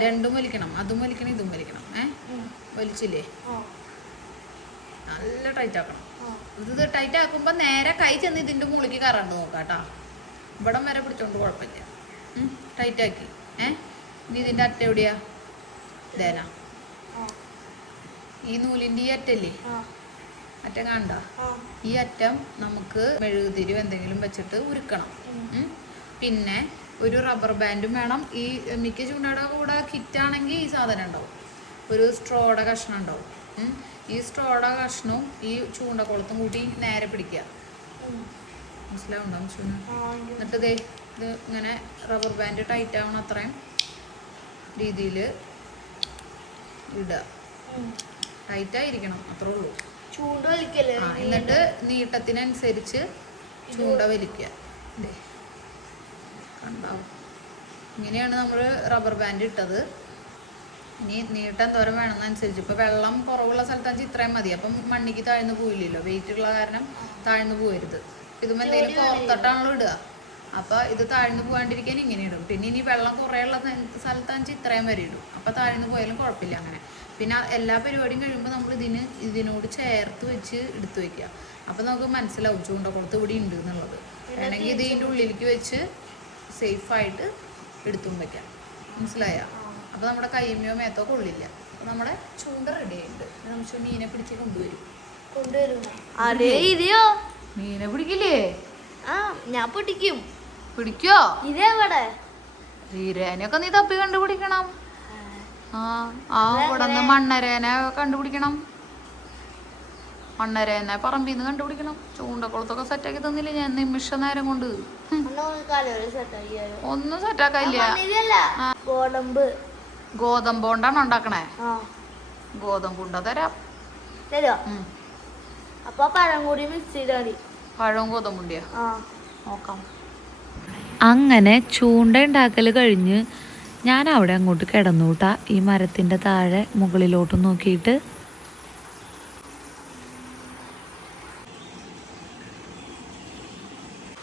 രണ്ടും വലിക്കണം, അതും വലിക്കണം ഇതും വലിക്കണം. വലിച്ചില്ലേ? നല്ല ടൈറ്റ് ആക്കണം. ഇത് ടൈറ്റ് ആക്കുമ്പോ നേരെ കൈ ചെന്ന് ഇതിന്റെ മുകളിലേക്ക് കയറാണ്ട് നോക്കാട്ടാ. ഇവിടം വരെ പിടിച്ചോണ്ട് കുഴപ്പമില്ല. ടൈറ്റ് ആക്കി. ഇനി ഇതിന്റെ അറ്റ എവിടെയാ? ഇതേനാ ഈ നൂലിന്റെ ഈ അറ്റല്ലേ, അറ്റം കാണണ്ട? ഈ അറ്റം നമുക്ക് മെഴുകുതിരിയോ എന്തെങ്കിലും വെച്ചിട്ട് ഉരുക്കണം. പിന്നെ ഒരു റബ്ബർ ബാൻഡും വേണം. ഈ മിക്ക ചൂണ്ടയുടെ കൂടെ കിറ്റാണെങ്കിൽ ഈ സാധനം ഉണ്ടാവും, ഒരു സ്ട്രോയുടെ കഷ്ണം ഉണ്ടാവും. ഈ സ്ട്രോയുടെ കഷ്ണവും ഈ ചൂണ്ടക്കുളത്തും കൂട്ടി നേരെ പിടിക്കുക. മനസ്സിലാവുണ്ടാവും ചൂണ്ട. എന്നിട്ട് ഇത് ഇങ്ങനെ റബ്ബർ ബാൻഡ് ടൈറ്റ് ആവണം അത്രയും രീതിയിൽ ഇടുക. ടൈറ്റായിരിക്കണം, അത്രേ ഉള്ളൂ. എന്നിട്ട് നീട്ടത്തിനനുസരിച്ച് ചൂണ്ട വലിക്കുക. കണ്ടാവും? ഇങ്ങനെയാണ് നമ്മൾ റബ്ബർ ബാൻഡ് ഇട്ടത്. ഇനി നീട്ടം തോരം വേണമെന്നനുസരിച്ച്. ഇപ്പോൾ വെള്ളം കുറവുള്ള സ്ഥലത്താണെന്ന് ഇത്രയും മതി. അപ്പം മണ്ണിക്ക് താഴ്ന്നു പോയില്ലല്ലോ, വെയിറ്റ് ഉള്ള കാരണം താഴ്ന്നു പോകരുത്. ഇതും എന്തെങ്കിലും പുറത്തോട്ടാണല്ലോ ഇടുക, അപ്പോൾ ഇത് താഴ്ന്നു പോകാണ്ടിരിക്കാൻ ഇങ്ങനെ ഇടും. പിന്നെ ഇനി വെള്ളം കുറേയുള്ള സ്ഥലത്താണെന്ന് ഇത്രയും വരെ ഇടും, അപ്പോൾ താഴ്ന്നു പോയാലും കുഴപ്പമില്ല. അങ്ങനെ പിന്നെ എല്ലാ പരിപാടിയും കഴിയുമ്പോൾ നമ്മൾ ഇതിനോട് ചേർത്ത് വെച്ച് എടുത്തു വയ്ക്കുക. അപ്പോൾ നമുക്ക് മനസ്സിലാവും ചൂണ്ടക്കുളത്ത് ഇവിടെ ഉണ്ട് എന്നുള്ളത്. വേണമെങ്കിൽ ഇതിൻ്റെ ഉള്ളിലേക്ക് വെച്ച് സേഫായിട്ട് എടുത്തും വയ്ക്കാം. മനസ്സിലായ? അപ്പോൾ നമ്മുടെ കയ്യുമ്മയോ മേത്തോ കൊള്ളില്ല. അപ്പോൾ നമ്മുടെ ചൂണ്ട റെഡി ആയിട്ടുണ്ട്. നമുക്ക് മീനെ പിടിച്ച് കൊണ്ടുവരും. മീനെ പിടിക്കില്ലേ? ഞാൻ പിടിക്കും. പിടിക്കോ? ഇതേവിടെ ഈരേനൊക്കെ നീ തപ്പി കണ്ടുപിടിക്കണം. ഇവിടെ നിന്ന് മണ്ണരേനെ കണ്ടുപിടിക്കണം. മണ്ണരേനെ പറമ്പിന്ന് കണ്ടുപിടിക്കണം. ചൂണ്ടക്കുളത്തൊക്കെ സെറ്റാക്കി തന്നില്ല ഞാൻ നിമിഷ നേരം കൊണ്ട്. ഒന്നും സെറ്റാക്കില്ല. ഗോതമ്പ് കൊണ്ടാണ് ഉണ്ടാക്കണേ. ഗോതമ്പ് കൊണ്ട തരാം. പഴവും ഗോതമ്പുണ്ടിയാ നോക്കാം. അങ്ങനെ ചൂണ്ട ഉണ്ടാക്കൽ കഴിഞ്ഞ് ഞാൻ അവിടെ അങ്ങോട്ട് കിടന്നുകൂട്ടാ. ഈ മരത്തിൻ്റെ താഴെ മുകളിലോട്ട് നോക്കിയിട്ട്.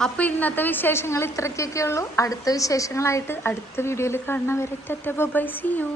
അപ്പോൾ ഇന്നത്തെ വിശേഷങ്ങൾ ഇത്രയ്ക്കൊക്കെ ഉള്ളൂ. അടുത്ത വിശേഷങ്ങളായിട്ട് അടുത്ത വീഡിയോയിൽ കാണുന്നവരെ tata bye bye, see U.